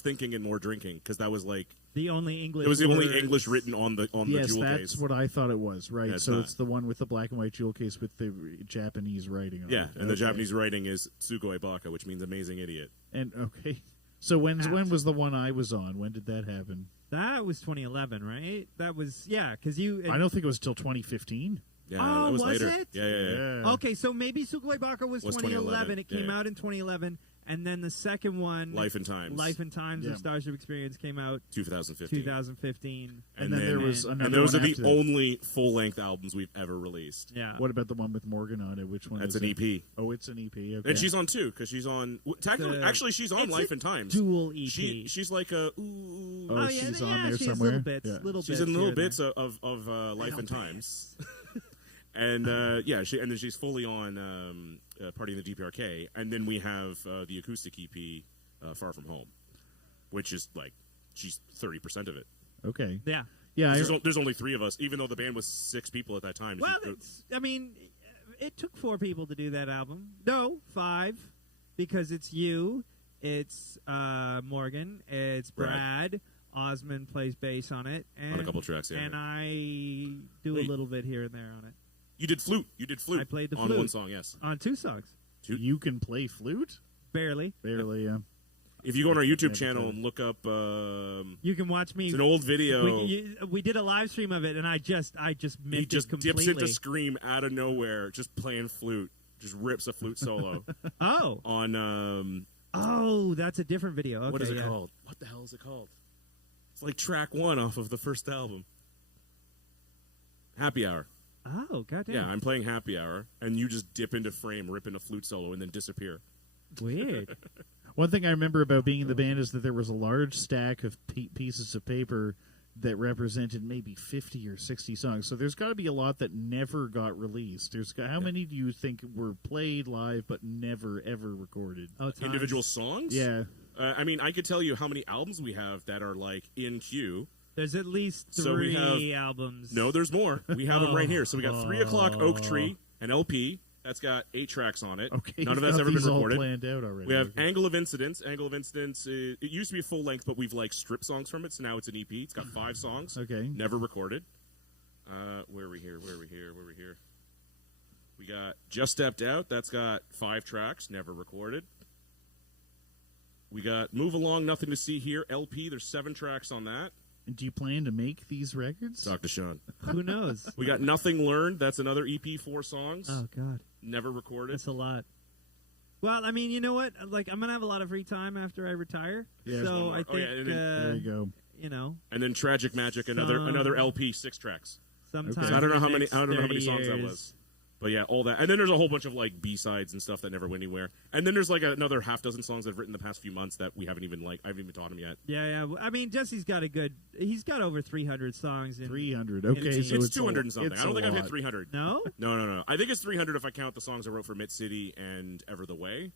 thinking and more drinking, because that was like The only English. it was the only words. English written on the yes, jewel that's case. what I thought it was. Right. Yeah, it's So not. it's the one with the black and white jewel case with the Japanese writing on Yeah, it. and the Okay. Japanese writing is Sugoi Baka, which means amazing idiot. And okay. So when was the one I was on? When did that happen? That was 2011, right? That was because you. I don't think it was till 2015. Yeah, Oh, that was was later. it? Yeah. Okay, so maybe Sugoi Baka was 2011. It came yeah. out in 2011, and then the second one, Life and Times. Life and Times Yeah. of Starship Experience, came out 2015. 2015. And then there was another and those one are the after that. only full-length albums we've ever released. Yeah. What about the one with Morgan on it? Which one? That's was an it? EP. Oh, it's an EP. Okay. And she's on two, because she's on. Technically, actually, she's on it's Life a and Times. dual EP. She's like a. Ooh, Oh, she's on there she has somewhere? little bits, Yeah. little she's bits in little here and bits there. of Life and Times. And and then she's fully on Party in the DPRK, and then we have the acoustic EP, Far From Home, which is like she's 30% of it. Okay. Yeah. Yeah. There's only 3 of us, even though the band was 6 people at that time. Well, it took 4 people to do that album. No, 5, because it's you, it's Morgan, it's Brad. Osmond plays bass on it, and On a couple tracks, yeah. and I do Wait. a little bit here and there on it. You did flute. I played the on flute. one song. Yes. On 2 songs, You can play flute? barely. Barely. Yeah. If you go on our YouTube Yeah, channel yeah. and look up, You can watch me. it's an old video. We did a live stream of it, and I just He missed just it completely. dips into scream out of nowhere, just playing flute, just rips a flute solo Oh, on that's a different video. Okay, what is it yeah. called? What the hell is it called? It's like track 1 off of the first album. Happy Hour. Oh, goddamn. Yeah, I'm playing Happy Hour, and you just dip into frame, ripping a flute solo, and then disappear. Weird. One thing I remember about being in the band is that there was a large stack of pieces of paper that represented maybe 50 or 60 songs. So there's got to be a lot that never got released. How many do you think were played live but never, ever recorded? Oh, tons. Individual songs? Yeah. I mean, I could tell you how many albums we have that are, like, in queue. There's at least 3 So we have- albums. No, there's more. We have them right here. So we got 3 o'clock Oak Tree, an LP. That's got 8 tracks on it. Okay. None of you've that's got ever been these all recorded. planned out already. We have Okay. Angle of Incidence. Angle of Incidence, it used to be full length, but we've like stripped songs from it, so now it's an EP. It's got 5 songs. Okay. Never recorded. Where are we here? We got Just Stepped Out. That's got 5 tracks. Never recorded. We got Move Along, Nothing to See Here. LP. There's 7 tracks on that. And do you plan to make these records? Talk to Sean. Who knows? We got Nothing Learned. That's another EP, 4 songs. Oh, God. Never recorded. That's a lot. Well, I mean, you know what? Like, I'm going to have a lot of free time after I retire. Yeah. So I Oh, think, yeah, and then- There you go. you know, And then Tragic Magic, another LP, 6 tracks. sometimes. Okay. So I don't know in the how many. next I don't know how many 30 songs that years- was. But yeah, all that, and then there's a whole bunch of like B-sides and stuff that never went anywhere. And then there's like another half dozen songs I've written the past few months that we haven't even I haven't even taught him yet. Yeah. I mean, Jesse's got he's got over 300 songs. 300. Okay, It's- so It's it's 200 and something. it's I don't a think I've hit lot. 300. No? No. I think it's 300 if I count the songs I wrote for Mid City and Ever the Way,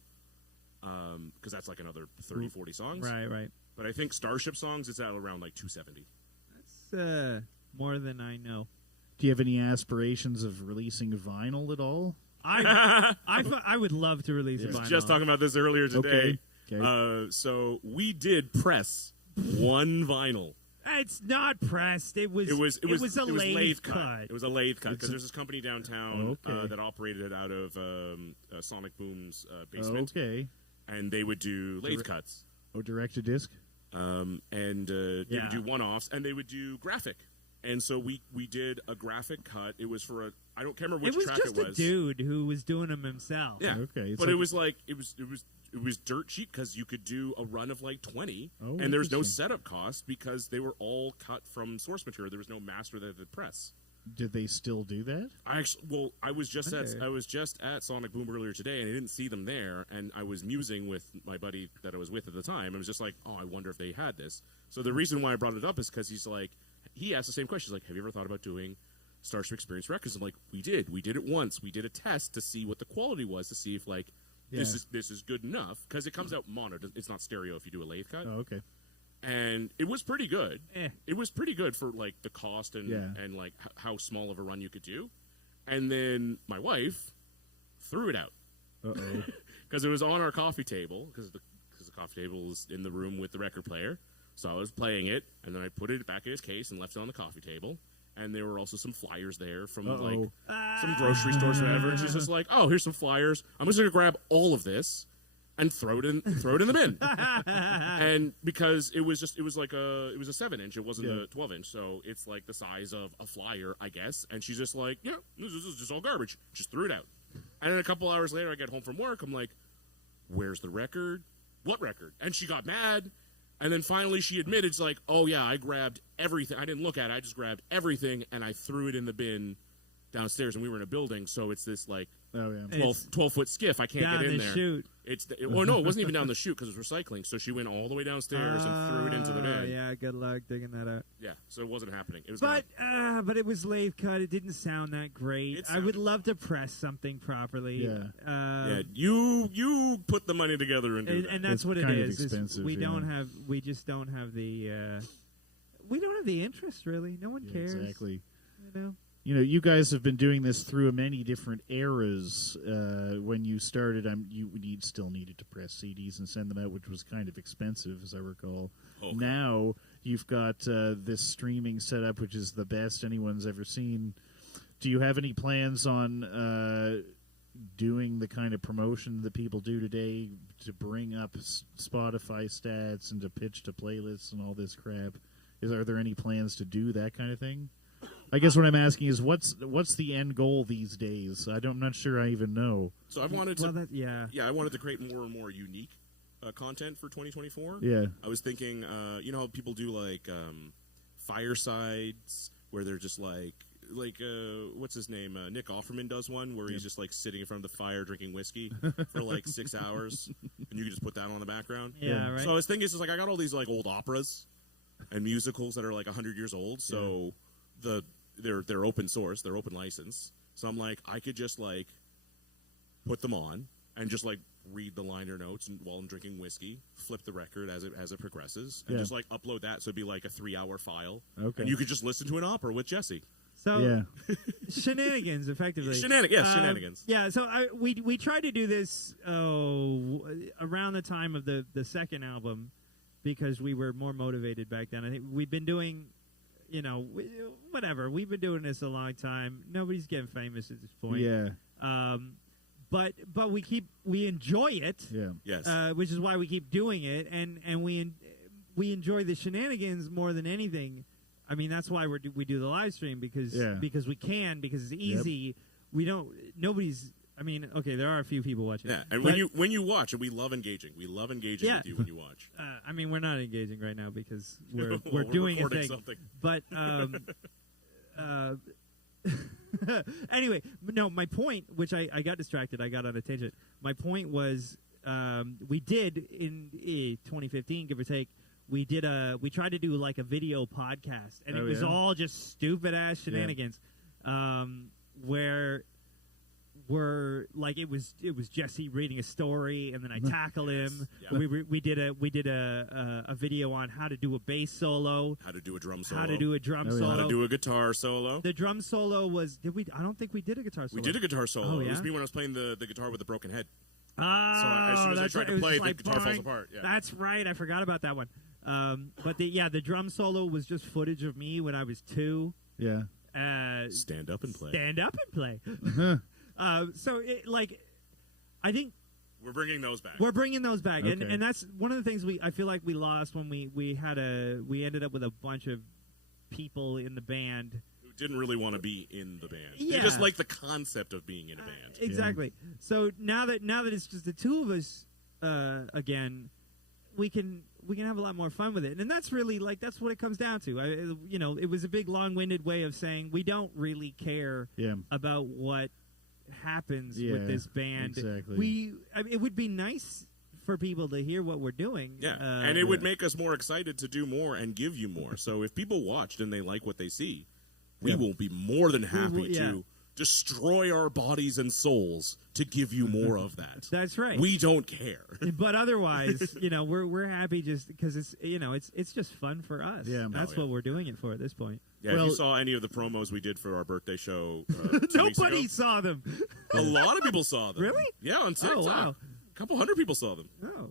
because that's like another 30, 40 songs. Right. But I think Starship songs is at around like 270. That's more than I know. Do you have any aspirations of releasing vinyl at all? I would love to release a vinyl. Just talking about this earlier today. Okay. So we did press 1 vinyl. It's not pressed. It was a lathe cut. It was a lathe cut because there's this company downtown Okay. that operated out of Sonic Boom's basement, Okay. and they would do lathe cuts. Oh, direct to disc? And they Yeah. would do one-offs, and they would do graphic. And so we did a graphic cut. It was for I can't remember which It was track just it was. a dude who was doing them himself. Yeah. Okay, But so- it was like it was dirt cheap because you could do a run of like 20, Oh, and there was no interesting. setup cost because they were all cut from source material. There was no master that did press. Did they still do that? I was just Okay. at Sonic Boom earlier today, and I didn't see them there, and I was musing with my buddy that I was with at the time. I was just like, oh, I wonder if they had this. So the reason why I brought it up is because he asked the same question. He's like, have you ever thought about doing Starship Experience Records? I'm like, we did it once. We did a test to see what the quality was, to see if this is good enough, because it comes out mono. It's not stereo if you do a lathe cut. Oh, okay. And it was pretty good. It was pretty good for like the cost and Yeah. and like how small of a run you could do. And then my wife threw it out. Uh-oh. Because it was on our coffee table, because the coffee table was in the room with the record player. So I was playing it, and then I put it back in its case and left it on the coffee table. And there were also some flyers there from like some grocery stores, or whatever. And she's just like, "Oh, here's some flyers. I'm just gonna grab all of this and throw it in the bin." And because it was like a 7-inch, it wasn't a 12-inch, so it's like the size of a flyer, I guess. And she's just like, "Yeah, this is just all garbage." Just threw it out. And then a couple hours later, I get home from work. I'm like, "Where's the record? What record?" And she got mad. And then finally she admitted, it's like, "Oh, yeah, I grabbed everything. I didn't look at it. I just grabbed everything, and I threw it in the bin downstairs." And we were in a building, so it's this, like, 12-foot skiff. I can't down get in the there. chute. Well, no, it wasn't even down the chute because it was recycling. So she went all the way downstairs and threw it into the bin. Yeah, good luck digging that out. Yeah, so it wasn't happening. It was But it was lathe cut. It didn't sound that great. I would love to press something properly. Yeah. You put the money together and do that. And that's It's what it kind of is. expensive, We just don't have the. We don't have the interest, really. No one cares. Exactly. You know. You guys have been doing this through many different eras. When you started, you still needed to press CDs and send them out, which was kind of expensive, as I recall. Okay. Now you've got this streaming setup, which is the best anyone's ever seen. Do you have any plans on doing the kind of promotion that people do today to bring up Spotify stats and to pitch to playlists and all this crap? Are there any plans to do that kind of thing? I guess what I'm asking is what's the end goal these days? I'm not sure I even know. So I wanted to, I wanted to create more and more unique content for 2024. Yeah. I was thinking, how people do like firesides where they're just like what's his name? Nick Offerman does one where he's just like sitting in front of the fire drinking whiskey for like 6 hours, and you can just put that on the background. Yeah, right. So I was thinking, it's just like I got all these like old operas and musicals that are like 100 years old. So they're open source, they're open license. So I'm like, I could just like put them on and just like read the liner notes while I'm drinking whiskey, flip the record as it progresses, and just like upload that. So it'd be like a 3-hour file, Okay. and you could just listen to an opera with Jesse. So shenanigans, effectively. Shenanigans. Yeah. So we tried to do this around the time of the second album because we were more motivated back then. I think we've been doing. Whatever. We've been doing this a long time. Nobody's getting famous at this point. Yeah. But we enjoy it. Yeah. Yes. Which is why we keep doing it, and we enjoy the shenanigans more than anything. I mean, that's why we do the live stream because we can, because it's easy. Yep. Nobody's. I mean, okay, there are a few people watching. Yeah, and when you watch, and we love engaging. We love engaging with you when you watch. I mean, we're not engaging right now because we're doing a thing. Something. But anyway, no. My point, which I got distracted, I got on a tangent. My point was, we did in 2015, give or take. We tried to do like a video podcast, and it was all just stupid ass shenanigans, where. Like it was Jesse reading a story, and then I tackle him. Yeah. We did a video on how to do a bass solo, how to do a drum solo, how to do a guitar solo. The drum solo was I don't think we did a guitar solo. We did a guitar solo. Oh, yeah? It was me when I was playing the guitar with the broken head. Oh, so as soon as I tried to play, the guitar falls boing. apart. Yeah. That's right. I forgot about that one. But the drum solo was just footage of me when I was 2. Yeah. Stand up and play. Stand up and play. So, I think we're bringing those back. We're bringing those back, Okay. and that's one of the things I feel like we lost when we ended up with a bunch of people in the band who didn't really want to be in the band. Yeah. They just like the concept of being in a band. Exactly. So now that it's just the two of us again, we can have a lot more fun with it, and that's really that's what it comes down to. It was a big long-winded way of saying we don't really care about what happens with this band. Exactly. It would be nice for people to hear what we're doing. Yeah, and it would make us more excited to do more and give you more. So if people watched and they like what they see, we will be more than happy destroy our bodies and souls to give you more of that. That's right. We don't care. But otherwise, we're happy just because it's just fun for us. Yeah. That's what we're doing it for at this point. Yeah, if you saw any of the promos we did for our birthday show, 2 weeks Nobody ago, saw them. a lot of people saw them. Really? Yeah, on TikTok. Oh, wow. A couple hundred people saw them. Oh,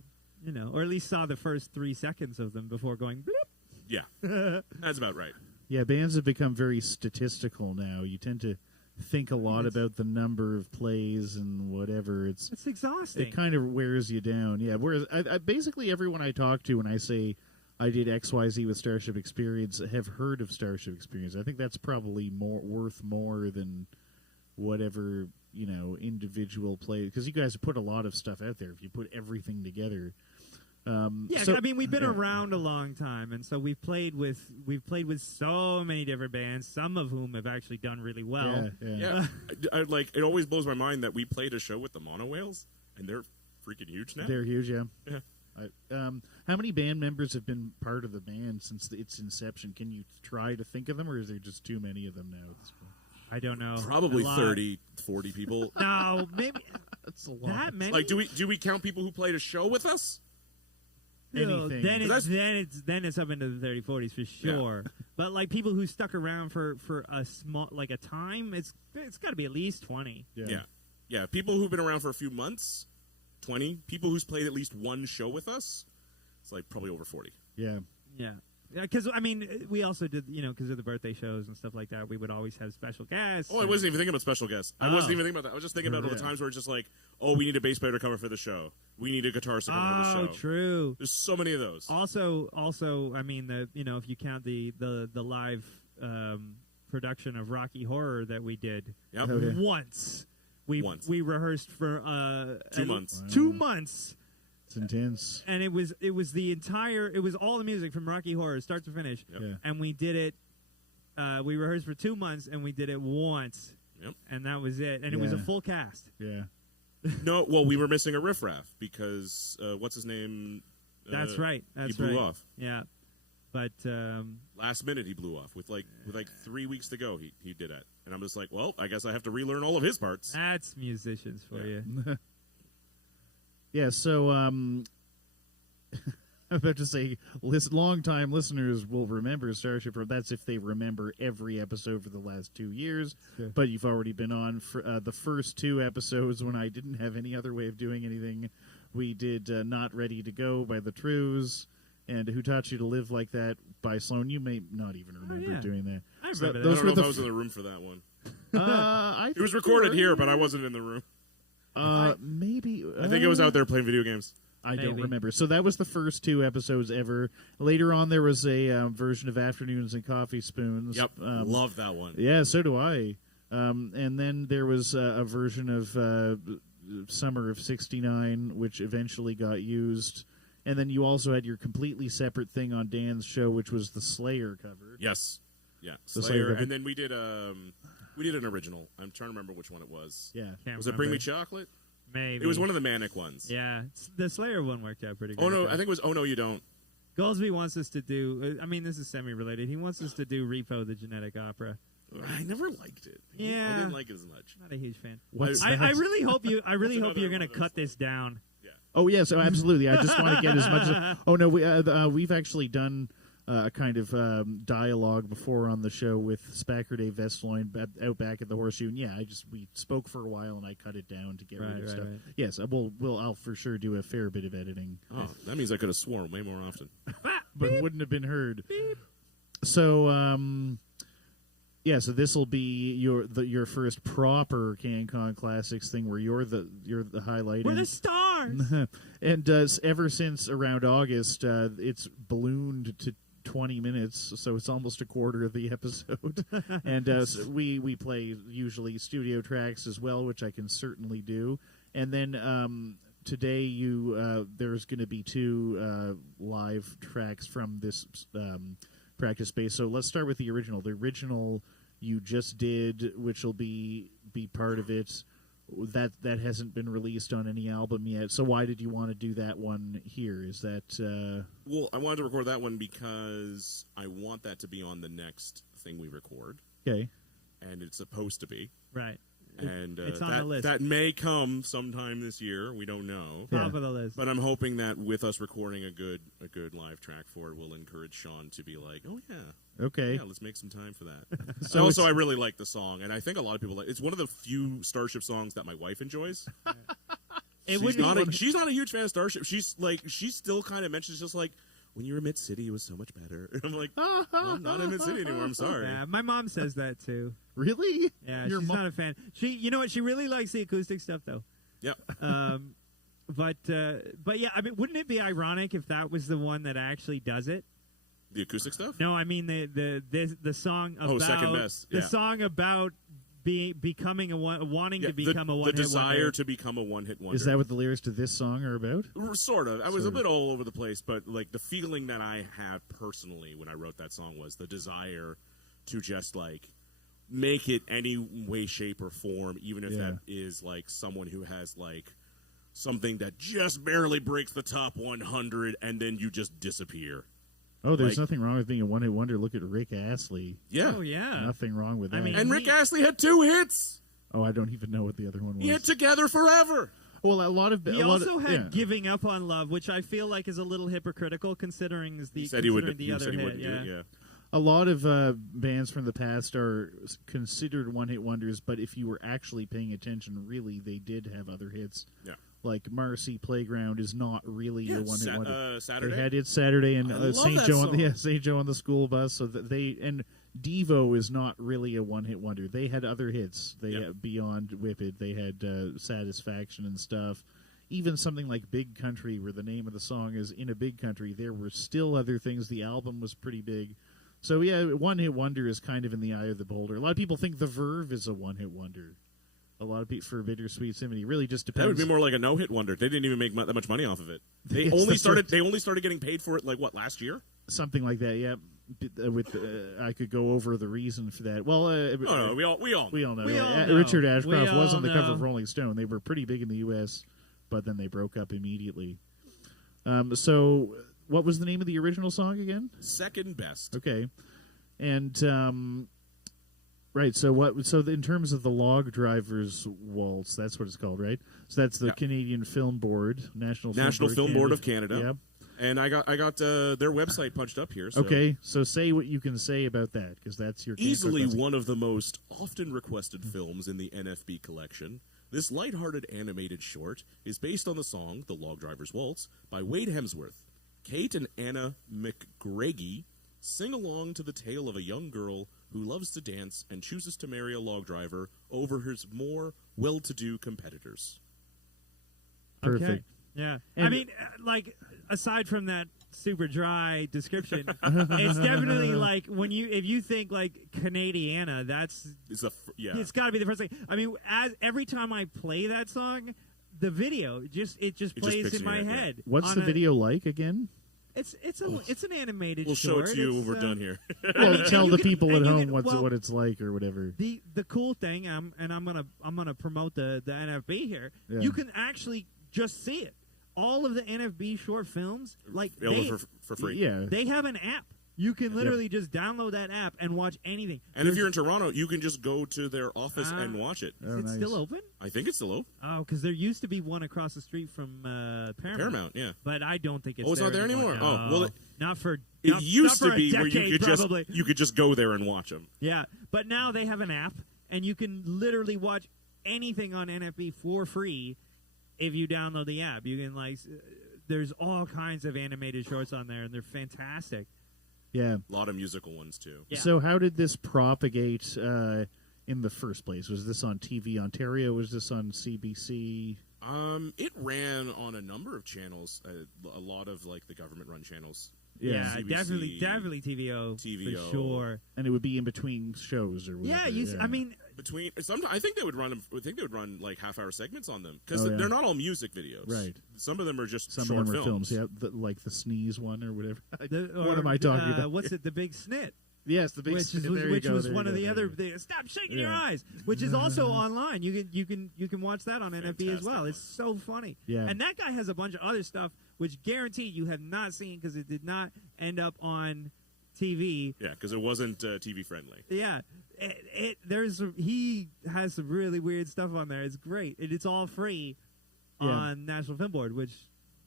or at least saw the first 3 seconds of them before going bloop. Yeah, that's about right. Yeah, bands have become very statistical now. You tend to think a lot about the number of plays and whatever. It's exhausting. It kind of wears you down. Yeah. Whereas I basically everyone I talk to when I say I did XYZ with Starship Experience have heard of Starship Experience. I think that's probably worth more than whatever individual play, because you guys have put a lot of stuff out there. If you put everything together. We've been around a long time, and so we've played with so many different bands, some of whom have actually done really well. Yeah. I it always blows my mind that we played a show with the Mono Whales, and they're freaking huge now. They're huge, yeah. Yeah. How many band members have been part of the band since its inception? Can you try to think of them, or is there just too many of them now at this point? I don't know. Probably 30, 40 people. No, maybe that's a lot. That many. Like, do we count people who played a show with us? Anything. Then it's up into the 30s, 40s for sure. Yeah. But like people who stuck around for a small a time, it's got to be at least 20. Yeah. People who've been around for a few months, 20. People who's played at least one show with us, it's like probably over 40. Yeah. Because we also did because of the birthday shows and stuff like that. We would always have special guests. Oh, I wasn't even thinking about special guests. I wasn't even thinking about that. I was just thinking about all the times where it's just like, oh, we need a bass player to cover for the show. We need a guitarist to cover for the show. Oh, true. There's so many of those. Also, if you count the live production of Rocky Horror that we did once, we rehearsed for 2 months. 2 months. It's intense. And it was all the music from Rocky Horror, start to finish. Yep. Yeah. And we did it. We rehearsed for 2 months, and we did it once. Yep. And that was it. And it was a full cast. Yeah. No, well, we were missing a riffraff because what's his name? That's right. He blew off. Yeah. But last minute he blew off with 3 weeks to go. He did it, and I'm just like, well, I guess I have to relearn all of his parts. that's musicians for you. Yeah, so I'm about to say, long-time listeners will remember Starship. That's if they remember every episode for the last 2 years. Yeah. But you've already been on for the first 2 episodes when I didn't have any other way of doing anything. We did Not Ready to Go by the Trues and Who Taught You to Live Like That by Sloan. You may not even remember doing that. I remember I that. don't know if I was in the room for that one. It was recorded here, but I wasn't in the room. Maybe. I think it was out there playing video games. I don't remember. So that was the first 2 episodes ever. Later on, there was a version of Afternoons and Coffee Spoons. Yep, love that one. Yeah, so do I. And then there was a version of Summer of '69, which eventually got used. And then you also had your completely separate thing on Dan's show, which was the Slayer cover. Yes, yeah, The Slayer. Slayer. And then we did an original. I'm trying to remember which one it was. Yeah. Was it Bring Me Chocolate? Maybe. It was one of the Manic ones. Yeah. The Slayer one worked out pretty good. Oh, no, I think it was Oh No You Don't. Goldsby wants us to do, this is semi-related. He wants us to do Repo, the Genetic Opera. I never liked it. Yeah. I didn't like it as much. Not a huge fan. What's I that? really hope you're going to one of cut this down. Yeah. Oh, yes, absolutely. I just want to get as much as... Oh, no, we've actually done a kind of dialogue before on the show with Spacker Dave Vestloin out back at the Horseshoe. And we spoke for a while and I cut it down to get rid of stuff. Right. Yes, I'll for sure do a fair bit of editing. Oh, that means I could have sworn way more often. But it wouldn't have been heard. So, so this will be your first proper CanCon Classics thing where you're the highlight. We're the stars! And ever since around August, it's ballooned to 20 minutes, so it's almost a quarter of the episode. And so we play usually studio tracks as well, which I can certainly do. And then today there's going to be 2 live tracks from this practice space. So let's start with the original. The original you just did, which will be part of it. That hasn't been released on any album yet. So why did you want to do that one here? Is that Well, I wanted to record that one because I want that to be on the next thing we record. okay? and it's supposed to be. Right. And It's on that, the list. that may come sometime this year. We don't know. Top of the list. But I'm hoping that with us recording a good live track for it, will encourage Sean to be like, oh yeah, Okay. yeah, let's make some time for that. So also, it's- I really like the song, and I think a lot of people like. It's one of the few Starship songs that my wife enjoys. She's not a huge fan of Starship. She's still kind of mentions just like, when you were Mid City, it was so much better. I'm like, well, I'm not in Mid City anymore. I'm sorry. Yeah, my mom says that too. Really? Yeah, Your she's mom- not a fan. You know what? She really likes the acoustic stuff though. Yeah. But yeah, I mean, wouldn't it be ironic if that was the one that actually does it? The acoustic stuff? No, I mean the song about Second best. the Yeah. song about becoming wanting Yeah, to become a one. the desire to become a one-hit wonder. Is that what the lyrics to this song are about? Sort of. I was a Sort of. bit all over the place, but like the feeling that I had personally when I wrote that song was the desire to just like make it any way, shape, or form, even if that is like someone who has like something that just barely breaks the top 100 and then you just disappear. Oh, there's Like- nothing wrong with being a one-hit wonder. Look at Rick Astley. Yeah. Oh yeah. Nothing wrong with that. I mean- And Rick Astley had 2 hits. oh, I don't even know what the other one was. He had Together Forever. well, a lot of He also had yeah. "Giving Up on Love," which I feel like is a little hypocritical considering the He said he would. considering the He other said he hit. wouldn't do Yeah. it. Yeah. A lot of bands from the past are considered one-hit wonders, but if you were actually paying attention, really, they did have other hits. Yeah. Like Marcy Playground is not really a one-hit wonder. Saturday. They had It's Saturday and I love St. that Joe song. on St. Joe on the school bus. So that and Devo is not really a one-hit wonder. They had other hits. They had Beyond Whippet. They had Satisfaction and stuff. Even something like Big Country, where the name of the song is In a Big Country, there were still other things. The album was pretty big. So yeah, one-hit wonder is kind of in the eye of the beholder. A lot of people think The Verve is a one-hit wonder. A lot of people for Bittersweet Symphony really just depends. That would be more like a no-hit wonder. They didn't even make that much money off of it. They Yes, only that's started. right. They only started getting paid for it like what, last year? Something like that. Yeah. With I could go over the reason for that. Well, No, we all know. We all know. Richard Ashcroft We was all on the cover know. of Rolling Stone. They were pretty big in the U.S., but then they broke up immediately. So, what was the name of the original song again? Second best. Okay, and right. So what? So in terms of the Log Drivers Waltz, that's what it's called, right? So that's the Yeah. Canadian Film Board, National Film Board of Canada. Yep. And I got their website punched up here. So Okay, so say what you can say about that, because that's your Easily question. one of the most often requested films in the NFB collection. This lighthearted animated short is based on the song "The Log Driver's Waltz" by Wade Hemsworth. Kate and Anna McGregey sing along to the tale of a young girl who loves to dance and chooses to marry a log driver over his more well-to-do competitors. Perfect. Okay. Yeah. I And- mean, like, aside from that super dry description, it's definitely like if you think like Canadiana, that's it's got to be the first thing. I mean, every time I play that song, the video just plays picks in in my your head, head. What's the video like again? It's an animated. We'll show short. it to you It's, when we're done here. Well, tell you the can- people and at you home can- what it's like or whatever. The cool thing, and I'm gonna promote the NFB here. Yeah. You can actually just see it. All of the NFB short films, like Available for free. Yeah. they have an app. You can literally just download that app and watch anything. And if you're in Toronto, you can just go to their office and watch it. Is it still open? I think it's still open. Oh, because there used to be one across the street from Paramount. Paramount, yeah. But I don't think it's Oh, it's not there anymore? No. Oh, well, not for It not, used not to for a be where you decade, could probably. just go there and watch them. Yeah, but now they have an app, and you can literally watch anything on NFB for free if you download the app. You can there's all kinds of animated shorts on there, and they're fantastic. Yeah. A lot of musical ones too. Yeah. So how did this propagate in the first place? Was this on TV Ontario? Was this on CBC? It ran on a number of channels, a lot of like the government-run channels. Yeah, CBC, definitely TVO for sure. And it would be in between shows or whatever. Yeah, I mean, Between I think they would run. I think they would run like half-hour segments on them because Oh, yeah. they're not all music videos. Right. Some of them are just some short of them are films. films. Yeah, like the Sneeze one or whatever. or, what am I talking about? What's it? The Big Snit. Yes, the big. Which there you go, was there one you of go, the there other. you go. Stop shaking your Yeah. eyes, which is also online. You can watch that on NFB as well. It's so funny. Yeah. And that guy has a bunch of other stuff, which guaranteed you have not seen because it did not end up on TV. Yeah, because it wasn't TV friendly. Yeah, he has some really weird stuff on there. It's great. It's all free on National Film Board, which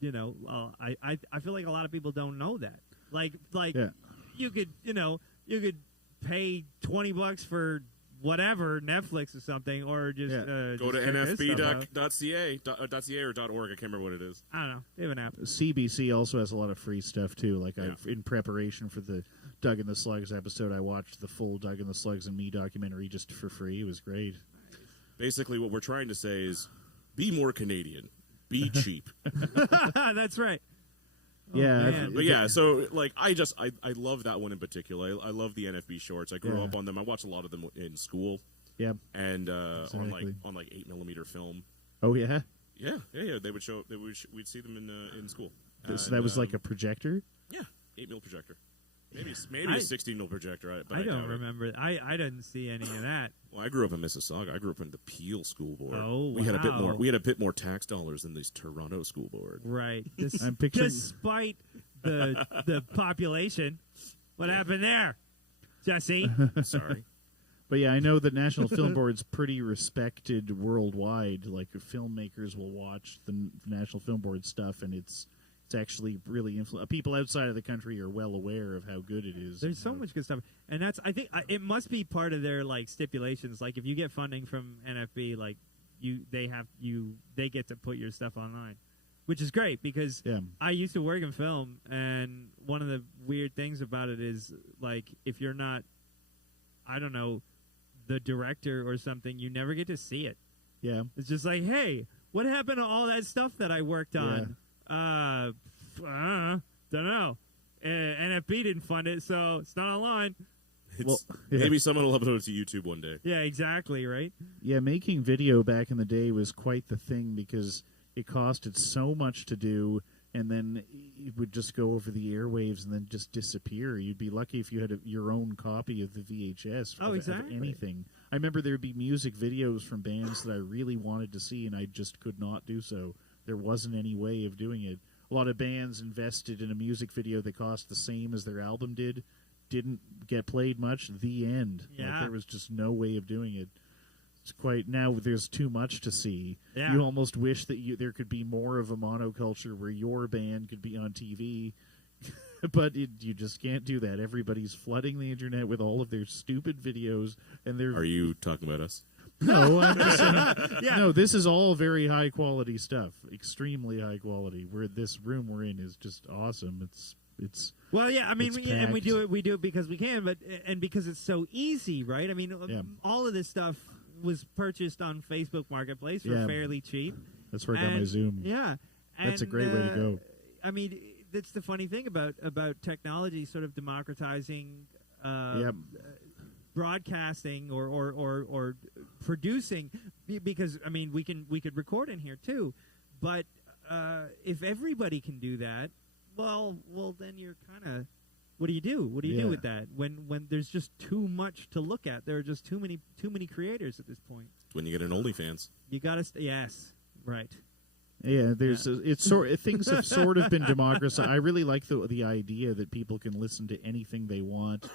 I feel like a lot of people don't know that. Like you could pay $20 for whatever, Netflix or something, or just go to nfb.ca or .org. I can't remember what it is. I don't know. They have an app. CBC also has a lot of free stuff too. Like in preparation for the Doug and the Slugs episode, I watched the full Doug and the Slugs and Me documentary just for free. It was great. Basically, what we're trying to say is, be more Canadian, be cheap. That's right. So like I love that one in particular. I love the NFB shorts. I grew up on them. I watched a lot of them in school. Yeah, and on 8mm film. Oh yeah. Yeah. They would show. We'd see them in school. So that was like a projector. Yeah, 8mm projector. Maybe a 16mm projector. I don't remember. I didn't see any of that. Well, I grew up in Mississauga. I grew up in the Peel School Board. Oh, we had a bit more tax dollars than this Toronto School Board. Right. Despite the population, what happened there, Jesse? Sorry. But yeah, I know the National Film Board's pretty respected worldwide. Like filmmakers will watch the National Film Board stuff, and it's actually really people outside of the country are well aware of how good it is. There's so much good stuff, and I think it must be part of their like stipulations. Like if you get funding from NFB, like they get to put your stuff online, which is great because I used to work in film, and one of the weird things about it is like if you're not, I don't know, the director or something, you never get to see it. Yeah, it's just like, hey, what happened to all that stuff that I worked on? Don't know. NFB didn't fund it, so it's not online. Maybe someone will upload it to YouTube one day. Yeah, exactly, right? Yeah, making video back in the day was quite the thing because it costed so much to do, and then it would just go over the airwaves and then just disappear. You'd be lucky if you had your own copy of the VHS of anything. I remember there would be music videos from bands that I really wanted to see, and I just could not do so. There wasn't any way of doing it. A lot of bands invested in a music video that cost the same as their album didn't get played much. The end. Yeah. Like, there was just no way of doing it. It's quite now. There's too much to see. Yeah. You almost wish that there could be more of a monoculture where your band could be on TV, but you just can't do that. Everybody's flooding the internet with all of their stupid videos, and they're. Are you talking about us? No, I'm just saying, no, this is all very high quality stuff, extremely high quality. This room we're in is just awesome. It's well, yeah. I mean, and we do it because we can, but because it's so easy, right? I mean, all of this stuff was purchased on Facebook Marketplace for fairly cheap. That's where I got my Zoom. Yeah, that's a great way to go. I mean, that's the funny thing about technology, sort of democratizing. Broadcasting or producing, because I mean we could record in here too, but if everybody can do that, well then you're kind of, what do you do with that when there's just too much to look at? There are just too many creators at this point. When you get an OnlyFans, you gotta yes, right. Yeah, things have sort of been democratized. I really like the idea that people can listen to anything they want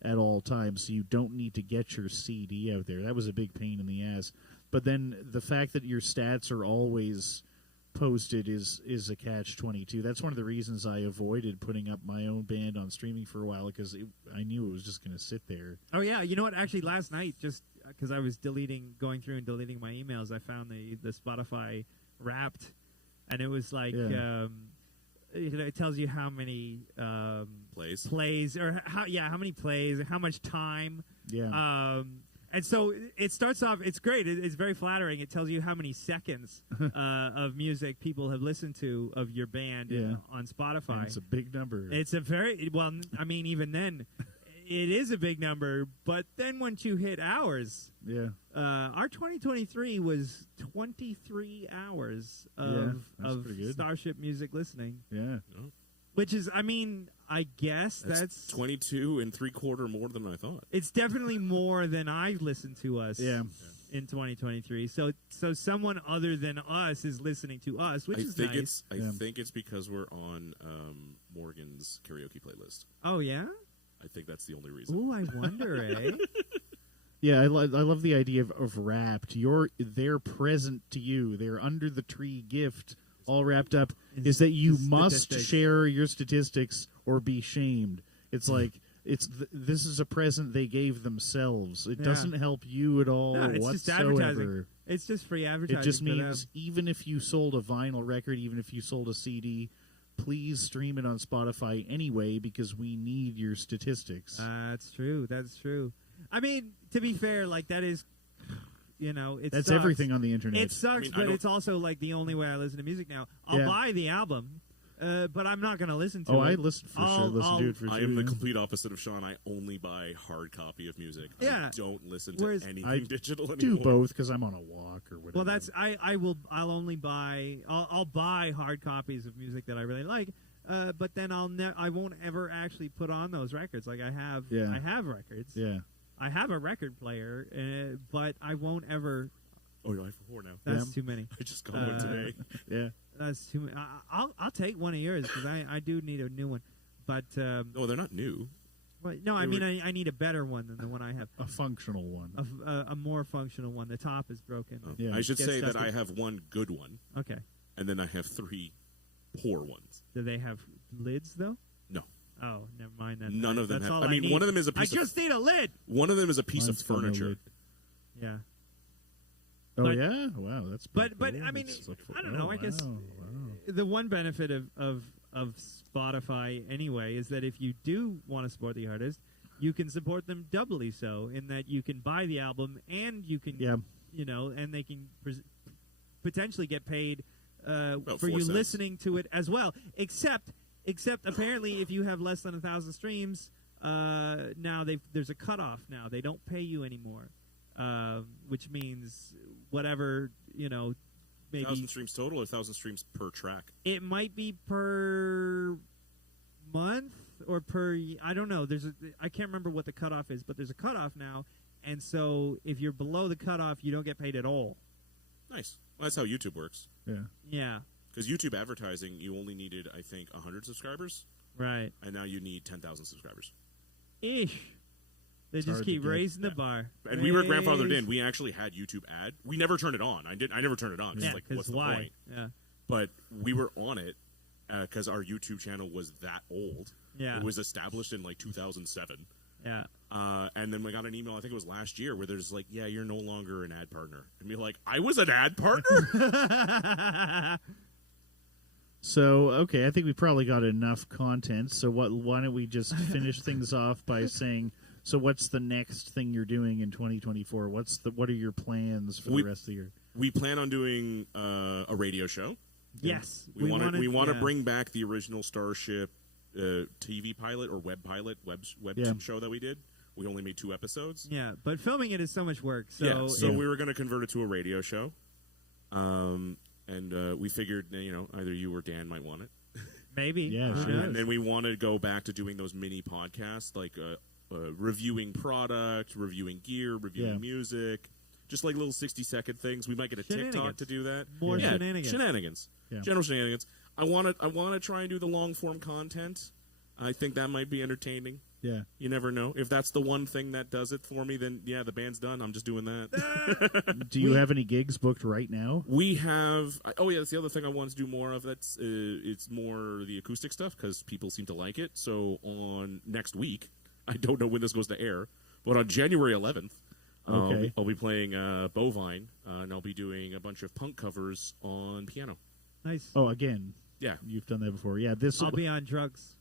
at all times, so you don't need to get your CD out there. That was a big pain in the ass. But then the fact that your stats are always posted is a catch-22. That's one of the reasons I avoided putting up my own band on streaming for a while, because I knew it was just going to sit there. Oh yeah, you know what? Actually, last night, just because I was going through and deleting my emails, I found the Spotify Wrapped, and it was like. It tells you how many plays, or how many plays, how much time. Yeah. And so it starts off. It's great. It's very flattering. It tells you how many seconds of music people have listened to of your band on Spotify. And it's a big number. It's a very well. I mean, even then, it is a big number. But then once you hit hours, our 2023 was 23 hours of Starship music listening. Yeah. Which is, I mean, I guess that's 22 3/4 more than I thought. It's definitely more than I've listened to us in 2023. So someone other than us is listening to us, which is nice. I think it's because we're on Morgan's karaoke playlist. Oh, yeah? I think that's the only reason. Ooh, I wonder, eh? Yeah, I love the idea of wrapped. They're present to you. They're under the tree gift, all wrapped up. Is that you must share your statistics or be shamed. It's like this is a present they gave themselves. It doesn't help you at all it's whatsoever. just advertising. It's just free advertising. It just for means them. even if you sold a vinyl record, even if you sold a CD, please stream it on Spotify anyway because we need your statistics. That's true. That's true. I mean, to be fair, like that is, it That's sucks. everything on the internet. It sucks, but it's also like the only way I listen to music now. I'll buy the album, but I'm not going to listen to it. I listen for sure. Listen to it for sure. I am the complete opposite of Sean. I only buy hard copy of music. Yeah. I don't listen to anything digital anymore. Do both because I'm on a walk or whatever. Well, that's I'll buy hard copies of music that I really like. But then I won't ever actually put on those records. Like I have records. Yeah. I have a record player, but I won't ever. Oh, no, I have 4 now. That's too many. I just got one today. Yeah. That's too many. I'll take one of yours because I do need a new one. But no, they're not new. No, I mean I need a better one than the one I have. A functional one. A more functional one. The top is broken. Oh. Yeah. I should say that I have one good one. Okay. And then I have 3 poor ones. Do they have lids though? No. Oh, never mind that. None of them That's have. all I mean, need. one of them is a piece. I just need a lid. One of them is a piece Mine's of furniture. Yeah. Oh But- yeah, wow, that's. But pretty cool. I mean, That's like- I don't know. I guess wow. the one benefit of Spotify anyway is that if you do want to support the artist, you can support them doubly so in that you can buy the album and you can and they can potentially get paid for 4 you cents. listening to it as well. Except apparently if you have less than 1,000 streams, now there's a cutoff. Now they don't pay you anymore, which means whatever maybe 1,000 streams total or 1,000 streams per track? it might be per month or I don't know. I can't remember what the cutoff is, but there's a cutoff now, and so if you're below the cutoff, you don't get paid at all. Nice. Well, that's how YouTube works. Yeah. Yeah. Because YouTube advertising, you only needed, I think, 100 subscribers, Right. and now you need 10,000 subscribers. Ish. They just hard to keep get. raising the bar. And we were grandfathered in. We actually had YouTube ad. We never turned it on. I never turned it on. 'Cause Yeah, like, 'cause what's the why? point? Yeah. But we were on it because our YouTube channel was that old. Yeah. It was established in like 2007. Yeah. And then we got an email, I think it was last year, where there's like, yeah, you're no longer an ad partner. And we're like, I was an ad partner? So okay, I think we probably got enough content. So why don't we just finish things off by saying, so what's the next thing you're doing in 2024? What are your plans for the rest of the year? We plan on doing a radio show. Yes. We want to bring back the original Starship TV pilot or web show that we did. We only made 2 episodes. Yeah, but filming it is so much work. So we were going to convert it to a radio show. And we figured, either you or Dan might want it. maybe. Yeah, Who sure. knows? And then we want to go back to doing those mini podcasts, like reviewing product, reviewing gear, reviewing music, just like little 60-second things. We might get a TikTok to do that. More shenanigans. Shenanigans. Yeah. General shenanigans. I want to try and do the long form content. I think that might be entertaining. Yeah. You never know. If that's the one thing that does it for me, then yeah, the band's done. I'm just doing that. Do you have any gigs booked right now? We have. Oh yeah, that's the other thing I want to do more of. That's it's more the acoustic stuff because people seem to like it. So on next week, I don't know when this goes to air, but on January 11th, Okay. I'll be playing Bovine, and I'll be doing a bunch of punk covers on piano. Nice. Oh, again. Yeah. You've done that before. Yeah. I'll be on drugs.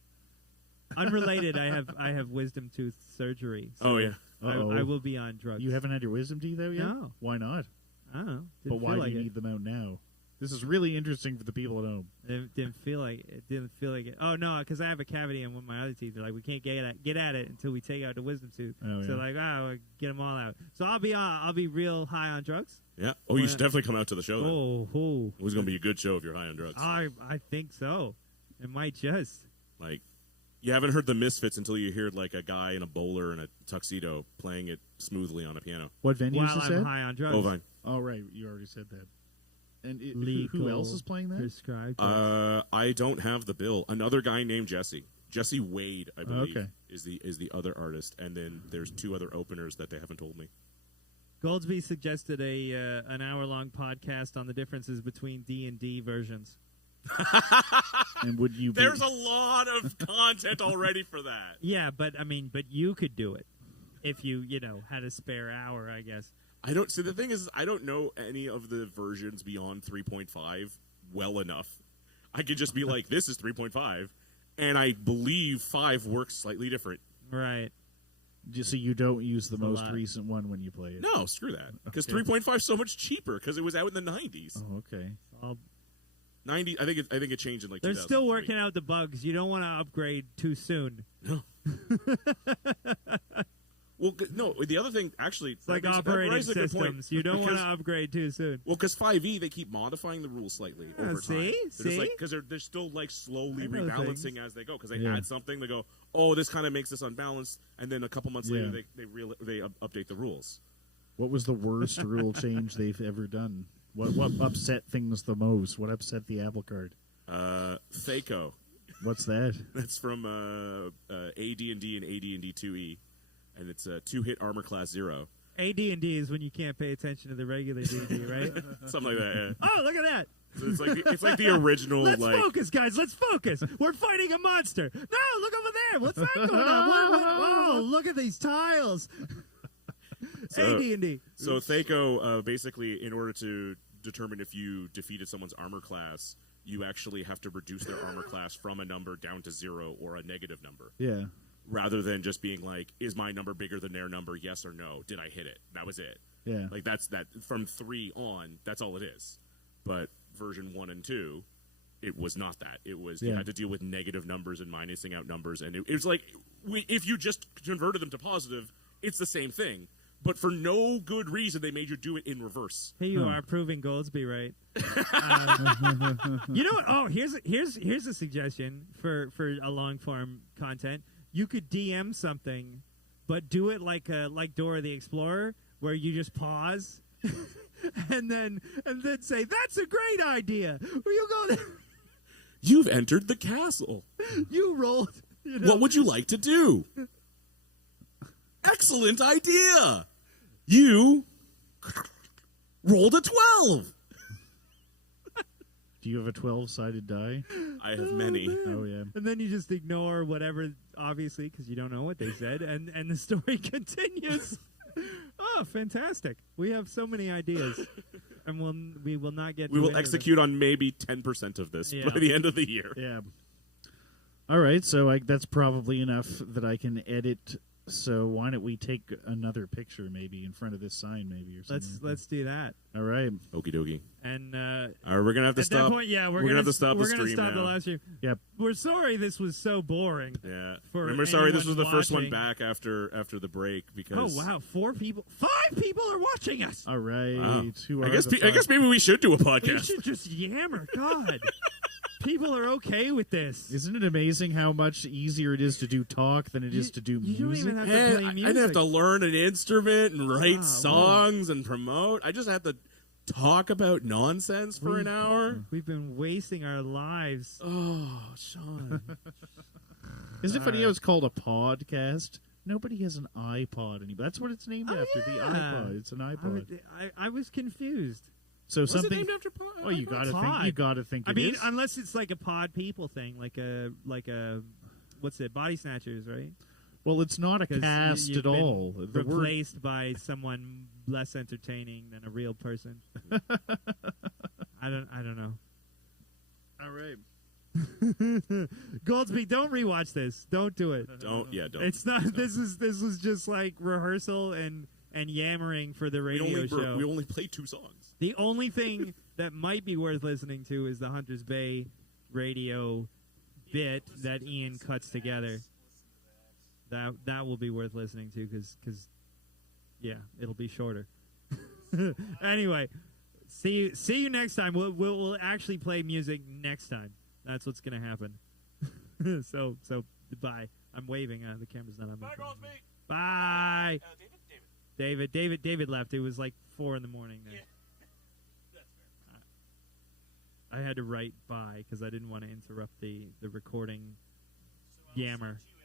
Unrelated, I have wisdom tooth surgery. So Oh yeah. I will be on drugs. You haven't had your wisdom teeth out yet? No. Why not? I don't know. But Didn't why feel do like you it. need them out now? This is really interesting for the people at home. It didn't feel like it. Oh no, because I have a cavity in one of my other teeth. They're like, we can't get at it until we take out the wisdom tooth. Oh, So yeah. like, we'll get them all out. So I'll be real high on drugs. Yeah. Oh, you should definitely come out to the show. Then. Oh, It was going to be a good show if you're high on drugs. I think so. It might just. Like, you haven't heard the Misfits until you hear like a guy in a bowler and a tuxedo playing it smoothly on a piano. What venues While is I'm that? high on drugs. Bovine. Oh, right. You already said that. And who Legal else is playing that? Prescribed drugs. I don't have the bill. Another guy named Jesse. Jesse Wade, I believe, Okay. is the other artist, and then there's 2 other openers that they haven't told me. Goldsby suggested an hour-long podcast on the differences between D&D versions. And would you? There's a lot of content already for that. Yeah, but you could do it if you had a spare hour, I guess. I don't. See, the thing is, I don't know any of the versions beyond 3.5 well enough. I could just be like, this is 3.5, and I believe 5 works slightly different. Right. Just so you don't use the most recent one when you play it. No, screw that. Because 3.5 is so much cheaper because it was out in the 90s. Oh, okay. 90. I think it changed in like. They're still working out the bugs. You don't want to upgrade too soon. No. Well, no. The other thing, actually, it's like operating systems. You don't want to upgrade too soon. Well, because 5e they keep modifying the rules slightly over time. See, because they're still like slowly rebalancing as they go. Because they add something, they go, oh, this kind of makes this unbalanced, and then a couple months later they update the rules. What was the worst rule change they've ever done? What upset things the most? What upset the apple cart? Thaco. What's that? That's from AD&D and AD&D 2e. And it's a 2-hit armor class 0. AD&D is when you can't pay attention to the regular D&D, right? Something like that, yeah. Oh, look at that. So it's like the original. Let's focus, guys. Let's focus. We're fighting a monster. No, look over there. What's that going on? Oh, look at these tiles. AD&D. So Thaco, basically, in order to determine if you defeated someone's armor class, you actually have to reduce their armor class from a number down to 0 or a negative number. Yeah. Rather than just being like, is my number bigger than their number? Yes or no? Did I hit it? That was it. Yeah. Like that's that from 3 on. That's all it is. But version 1 and 2, it was not that. It was you had to deal with negative numbers and minusing out numbers, and it was like if you just converted them to positive, it's the same thing. But for no good reason, they made you do it in reverse. Here you are proving Goldsby right. You know what? Oh, here's a suggestion for a long form content. You could DM something, but do it like Dora the Explorer, where you just pause and then say, "That's a great idea." You go there. You've entered the castle. You rolled. What would you like to do? Excellent idea. You rolled a 12. Do you have a 12-sided die? I have many. Oh, yeah. And then you just ignore whatever, obviously, because you don't know what they said, and the story continues. Oh, fantastic. We have so many ideas. And we will not get We will execute on maybe 10% of this by the end of the year. Yeah. All right, so that's probably enough that I can edit. So why don't we take another picture maybe in front of this sign maybe or something? Let's do that. All right. Okie dokie. And all right, we're gonna have to stop. At that point, yeah, we're gonna have to stop the We're gonna stream stop now. the live stream. Yep. We're sorry this was so boring. Yeah. For Sorry this was the first one watching. back after the break because. Oh wow, 5 people are watching us. All right. Wow. Who I are guess the I guess maybe we should do a We podcast. should just yammer. God, people are okay with this. Isn't it amazing how much easier it is to do talk than it is to do You don't music? even have to Hey, play I music. didn't have to learn an instrument and write Wow. songs and promote. I just had to talk about nonsense for an hour. We've been wasting our lives. Oh, Sean. Isn't it funny how it's called a podcast? Nobody has an iPod anymore. That's what it's named after, the yeah. iPod. It's an iPod. I was confused. So Was something. it named after Pod? Oh, you gotta Pod. think. You gotta think. I it mean, is. unless it's like a pod people thing, like a what's it, Body Snatchers, right? Well, it's not a 'Cause cast you've at been all. The word. replaced by someone less entertaining than a real person. I don't know. All right. Goldsby, don't rewatch this. Don't do it. Don't. It's not. This was just like rehearsal and yammering for the radio show. We only played 2 songs. The only thing that might be worth listening to is the Hunters Bay radio bit that Ian cuts together. That will be worth listening to because yeah, it'll be shorter. Anyway, see you next time. We'll actually play music next time. That's what's gonna happen. So bye. I'm waving. The camera's not on. Bye, Goldsby. Bye. David. David left. It was like 4 a.m. then. Yeah. That's fair. I had to write bye because I didn't want to interrupt the recording yammer. You